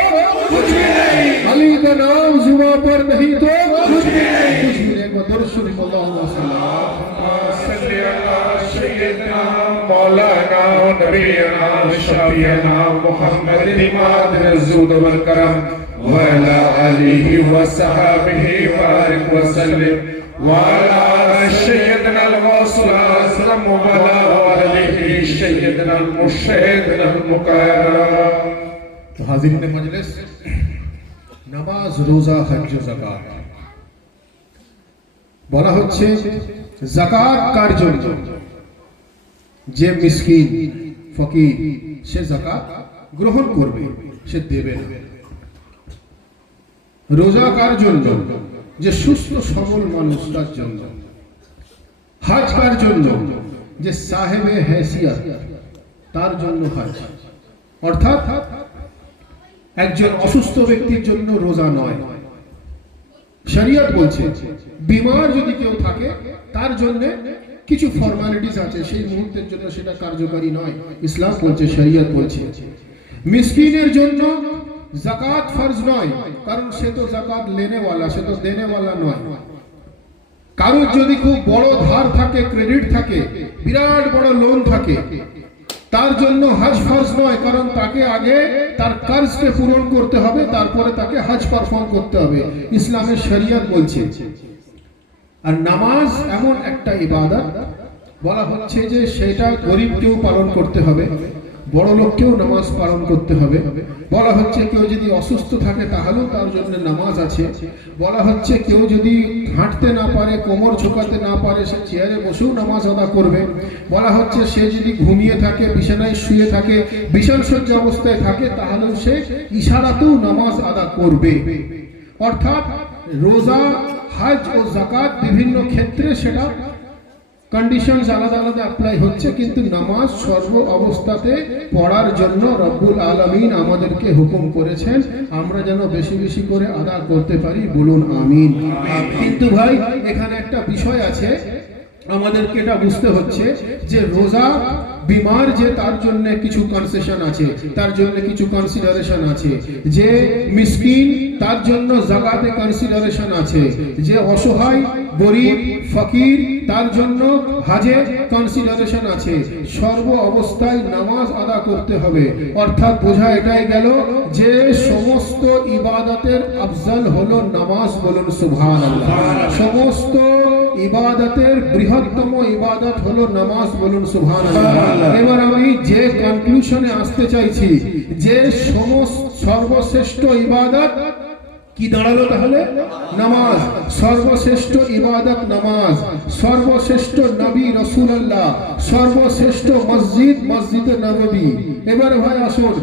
कुछ भी नहीं, अली का नाम जुबां पर नहीं तो कुछ भी नहीं, कुछ भी नहीं। दरूद शरीफ अल्लाहुम्मा सल्ली अला सय्यिदना मौलाना नबीना शफीना मुहम्मद इमाद ज़ुद वल करम व अला आलिहि व सहाबिहि बारिक व सल्लिम व अला सय्यिदना अल-गौसल आज़म व अला आलिहि सय्यिदना अल-मुर्शिदना अल-मुकर्रम। तो हाज़िरीन मजलिस, नामाज, रोजा, हज, যাকাত বলা হচ্ছে যাকাত কার জন্য? যে মিসকিন ফকির সে যাকাত গ্রহণ করবে, সে দেবে না। রোজা কার জন্য? যে সুস্থ সবল মানুষ তার জন্য। হজ কার জন্য? যে সাহেবে হেসিয়ত তার জন্য হজ। অর্থাৎ একজন অসুস্থ ব্যক্তির জন্য রোজা নয়, শরীয়ত বলছে বিমার যদি কেউ থাকে তার জন্য কিছু ফর্মালিটিস আছে, সেই মুহূর্তের জন্য সেটা কার্যকারী নয়। ইসলাম বলছে, শরীয়ত বলছে। মিসকিনের জন্য যাকাত ফরজ নয়, কারণ সে তো যাকাত লেনেওয়ালা, সে তো দেনেওয়ালা নয়। কারোর যদি খুব বড় ধার থাকে, ক্রেডিট থাকে, বিরাট বড় লোন থাকে, তার জন্য হজ ফরজ নয়, কারণ তাকে আগে তার কর্জকে পূরণ করতে হবে, তারপরে তাকে হজ পারফর্ম করতে হবে। ইসলামের শরীয়ত বলছে। আর নামাজ এমন একটা ইবাদত, বলা হচ্ছে যে সেটা গরিবকেও পালন করতে হবে, বড় লোককেও নামাজ পালন করতে হবে। বলা হচ্ছে কেউ যদি অসুস্থ থাকে তাহলেও তার জন্য নামাজ আছে। বলা হচ্ছে কেউ যদি হাঁটতে না পারে, কোমর ঝোঁকাতে না পারে, সে চেয়ারে বসেও নামাজ আদা করবে। বলা হচ্ছে সে যদি ঘুমিয়ে থাকে, বিছানায় শুয়ে থাকে, বিছানসজ্জা অবস্থায় থাকে, তাহলেও সে ইশারাতেও নামাজ আদা করবে। অর্থাৎ রোজা, হজ ও যাকাত বিভিন্ন ক্ষেত্রে সেটা কন্ডিশনস আলাদা আলাদা অ্যাপ্লাই হচ্ছে, কিন্তু নামাজ সর্ব অবস্থাতে পড়ার জন্য রব্বুল আলামিন আমাদেরকে হুকুম করেছেন, আমরা যেন বেশি বেশি করে আদা করতে পারি, বলুন আমিন। কিন্তু ভাই এখানে একটা বিষয় আছে, আমাদেরকে এটা বুঝতে হচ্ছে যে রোজা বিমার যে তার জন্য কিছু কনসেশন আছে, তার জন্য কিছু কনসিডারেশন আছে। যে মিসকিন তার জন্য যাকাতে কনসিডারেশন আছে। যে অসহায়, গরিব, ফকির তার জন্য হজে কনসিডারেশন আছে। সর্ব অবস্থায় নামাজ আদা করতে হবে। অর্থাৎ বোঝা এটাই গেল যে সমস্ত ইবাদতের আফজল হলো নামাজ, বলুন সুবহানাল্লাহ। সমস্ত ইবাদতের বৃহত্তম ইবাদত হলো নামাজ, বলুন সুবহানাল্লাহ। এবার আমি যে কনক্লুশনে আসতে চাইছি যে সর্বশ্রেষ্ঠ ইবাদত কি দাঁড়ালো তাহলে? নামাজ। সর্বশ্রেষ্ঠ ইবাদত নামাজ, সর্বশ্রেষ্ঠ নবী রাসূলুল্লাহ, সর্বশ্রেষ্ঠ মসজিদ মসজিদে নববী। এবার ভাই আসুন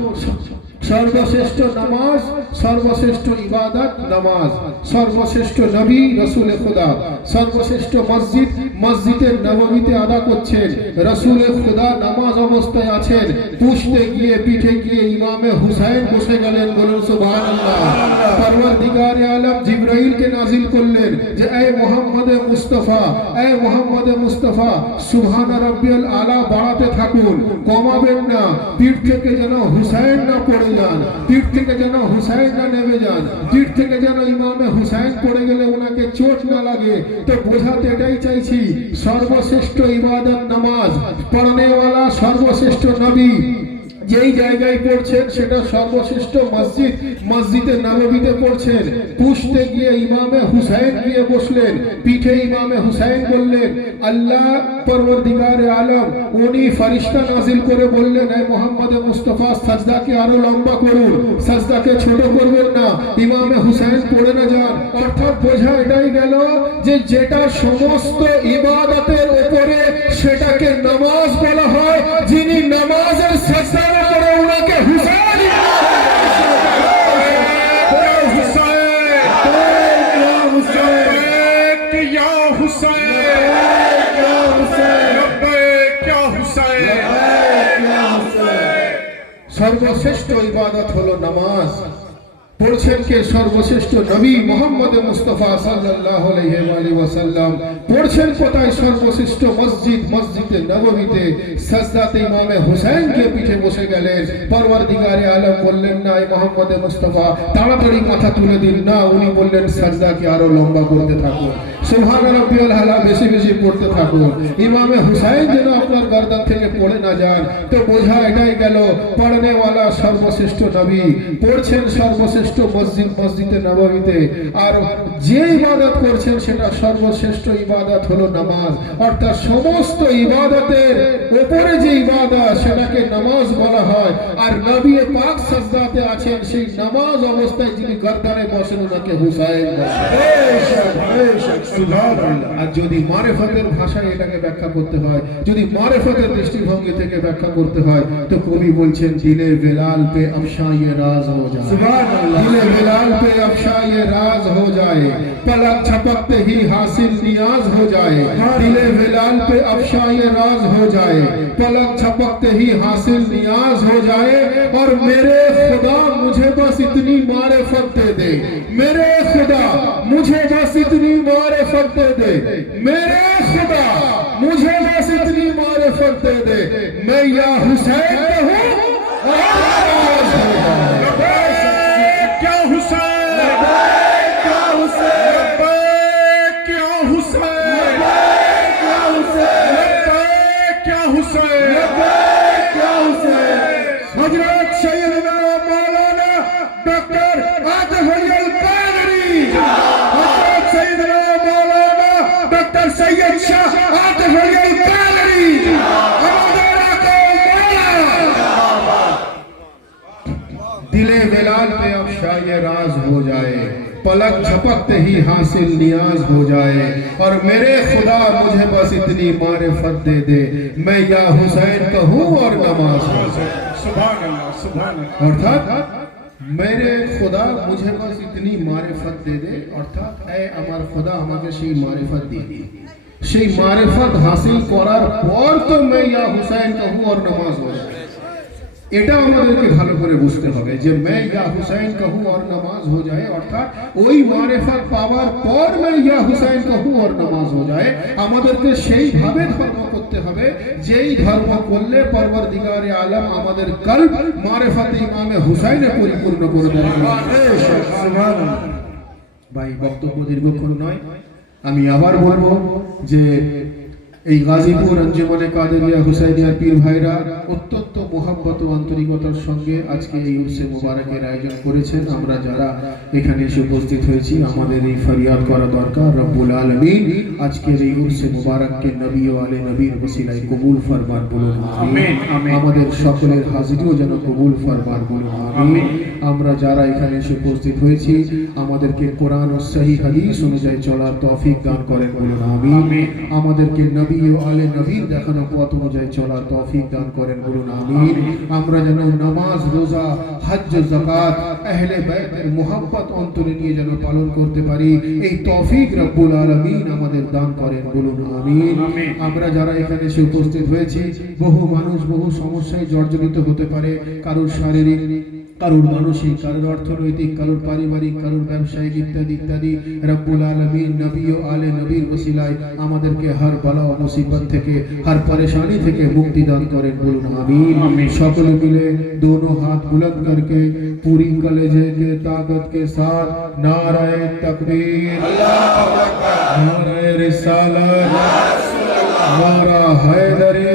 সর্বশ্রেষ্ঠ নামাজ, সর্বশ্রেষ্ঠ ইবাদত নামাজ, সর্বশ্রেষ্ঠ নবী রসুল খুদা, সর্বশ্রেষ্ঠ মসজিদ মসজিদের নববীতে আদা করছেন। রসুল খুদা নামাজ অবস্থায় আছেন, পুষতে গিয়ে পিঠে গিয়ে ইমামে হুসাইন বসে গেলেন। বলুন সুবহানাল্লাহ। পরওয়ারদিগারে আলম জিবরাইলকে নাজিল করলেন যে এ মুহাম্মদ মুস্তাফা, এ মুহাম্মদ মুস্তাফা সুবহান রাব্বিয়াল আলা বাড়াতে থাকুন, কমাবেন না। পিঠ থেকে যেন হুসাইন না পড়ে যান, পিঠ থেকে যেন হুসাইন না নেমে যান, পিঠ থেকে যেন ইমামে হুসাইন পড়ে গেলে ওনাকে চোট না লাগে। তো বোঝাতে এটাই চাইছি, সর্বশ্রেষ্ঠ ইবাদত নামাজ, পড়নেওয়ালা সর্বশ্রেষ্ঠ নবী যেই জায়গায় পড়ছেন সেটা সর্বশ্রেষ্ঠ মসজিদ, মসজিদে নববীতে পড়ছেন। পুষতে গিয়ে ইমামে হুসাইন গিয়ে বসলেন, পিঠে ইমামে হুসাইন বললেন। আল্লাহ পরওয়ারদিগারে আলম উনি ফেরেশতা নাজিল করে বললেন হে মুহাম্মদ মুস্তাফা সাজদাকে আরো লম্বা করুন, সাজদাকে ছোট করবেন না, ইমামে হুসাইন পড়ে না যান। অর্থাৎ বোঝা এটাই গেল যে যেটা সমস্ত ইবাদতের উপরে সেটাকে নামাজ বলা হয়, যিনি নামাজের সাজদা করে ওনাকে হুসাইন সর্বশ্রেষ্ঠ ইবাদত হলো নামাজ। পড়ছেন কে? সর্বশ্রেষ্ঠ নবী মুহাম্মদ মুস্তাফা সাল্লাল্লাহু আলাইহি ওয়াসাল্লাম। পড়ছেন কোথায়? সর্বশ্রেষ্ঠ মসজিদ, মসজিদে নববীতে। সাজদাতে ইমামে হুসাইন কে পিঠে বসে গেলেন। পরওয়ারদিগারে আলম বললেন না এ মুহাম্মদ মুস্তাফা তাড়াতাড়ি মাথা তুলে দিন না, উনি বললেন সাজদাকে আরো লম্বা করতে থাকুন, সুবহান রাব্বিয়াল আলা বেশি বেশি পড়তে থাকুন, ইমামে হুসাইন যেন আপনার গর্দান থেকে পড়ে না যান। তো বোঝা এটাই গেল পড়নেওয়ালা সর্বশ্রেষ্ঠ নবী, পড়ছেন সর্বশ্রেষ্ঠ মসজিদ, মসজিদে নববীতে। আর যে ইবাদত করছেন সেটা সর্বশ্রেষ্ঠ ইবাদত হলো নামাজ। অর্থাৎ সমস্ত ইবাদতের উপরে যে ইবাদত সেটাকে নামাজ বলা হয়। আর নবী পাক সাজদাতে আছেন, সেই নামাজ অবস্থায় যিনি গর্দানে বসেন ওনাকে হুসাইন বলে। আর যদি মারেফতের ভাষায় এটাকে ব্যাখ্যা করতে হয়, যদি মারেফতের দৃষ্টিভঙ্গি থেকে ব্যাখ্যা করতে হয়, তো কবি বলছেন দিলে বেলাল পে আফশায়ে রাজ হো যায়, दिले बिलाल पे अफशा ये राज हो जाए, पलक झपकते ही हासिल नियाज हो जाए। दिले बिलाल पे अफशा ये राज हो जाए, पलक झपकते ही हासिल नियाज हो जाए। और मेरे खुदा मुझे बस इतनी मारिफत दे दे, मेरे खुदा मुझे बस इतनी मारिफत दे दे, मेरे खुदा मुझे बस इतनी मारिफत दे दे, मैं या हुसैन कहूं हजरत सैयदना मौलाना डॉक्टर आतिफ अली अल कादरी, हजरत सैयदना मौलाना डॉक्टर सैयद शाह आतिफ अली अल कादरी, हमारे आका मौला। दिले बिलाल पे अफशा ये राज हो जाए, पलक झपकते ही हासिल नियाज हो जाए। और मेरे खुदा मुझे बस इतनी मारिफत दे दे, मैं या हुसैन कहूँ और नमाज हो जाए। सुभान अल्लाह, सुभान अल्लाह। अर्थात मेरे खुदा मुझे बस इतनी मारिफत दे दे, अर्थात ए আমার खुदा আমাকে সেই মারিফত দিয়ে দিন, সেই মারিফত হাসিল করার পর তো मैं या हुसैन कहूँ और नमाज हो जाए। এটা আমাদেরকে ভালো করে বুঝতে হবে যে मैं या हुसैन कहूँ और नमाज हो जाए, অর্থাৎ ওই মারিফত পাওয়ার পর मैं या हुसैन कहूँ और नमाज हो जाए। আমাদেরকে সেইভাবে ধর্ম করতে হবে যেই ধর্ম করলে পরওয়ারদিগারে আলম আমাদের কলব মারিফতে ইমামে হুসাইনে পরিপূর্ণ করে দেন। সুবহানাল্লাহ। ভাই বক্তব্য দীর্ঘক্ষণ নয়, আমি আবার বলবো যে এই গাজীপুর আঞ্জুমানে কাদেরিয়া হুসাইনিয়া পীর ভাইরা অত্যন্ত মোহাব্বত ও আন্তরিকতার সঙ্গে আজকে এই উরসে মোবারকের আয়োজন করেছেন। আমরা যারা এখানে এসে উপস্থিত হয়েছি আমাদের এই ফরিয়াদ করা দরকার রব্বুল আলামিন আজকের এই উরসে মোবারককে নবী ও আলে নবীর ওসিলায় কবুল ফরমান বলুন আমিন। আমাদের সকলের হাজিরিও যেন কবুল ফরমান বলুন আমিন। আমরা যারা এখানে এসে উপস্থিত হয়েছি আমাদেরকে কোরআন ও সহিহ হাদিস অনুযায়ী চলার তৌফিক দান করেন বলুন আমিন। আমাদেরকে নবী ও আলে নবীর দেখানো পথ অনুযায়ী চলার তৌফিক দান করেন, বলুন আমিন। আমরা যেন নামাজ, রোজা, হজ্জ, যাকাত, আহলে বাইতের মুহাব্বত অন্তরে নিয়ে যেন পালন করতে পারি, এই তৌফিক রব্বুল আলামিন আমাদের দান করেন, বলুন আমিন। আমরা যারা এখানে এসে উপস্থিত হয়েছি, বহু মানুষ বহু সমস্যায় জর্জরিত হতে পারে, কারোর শারীরিক, কারোর মানসিক, কারোর অর্থনৈতিক, কারোর পারিবারিক, কারোর ব্যবসায়িক ইত্যাদি ইত্যাদি। রব্বুল আলামিন নবী ও আলে নবীর ওসিলায় আমাদেরকে হর বালা ও মুসিবত থেকে, হর পরেশানি থেকে মুক্তি দান করেন, বলুন আমিন। সকলে মিলে दोनों हाथ बुलंद करके पूरी कलेजे के ताकत के साथ नाराए तकबीर, नाराए रिसालत, नारा हैदरी,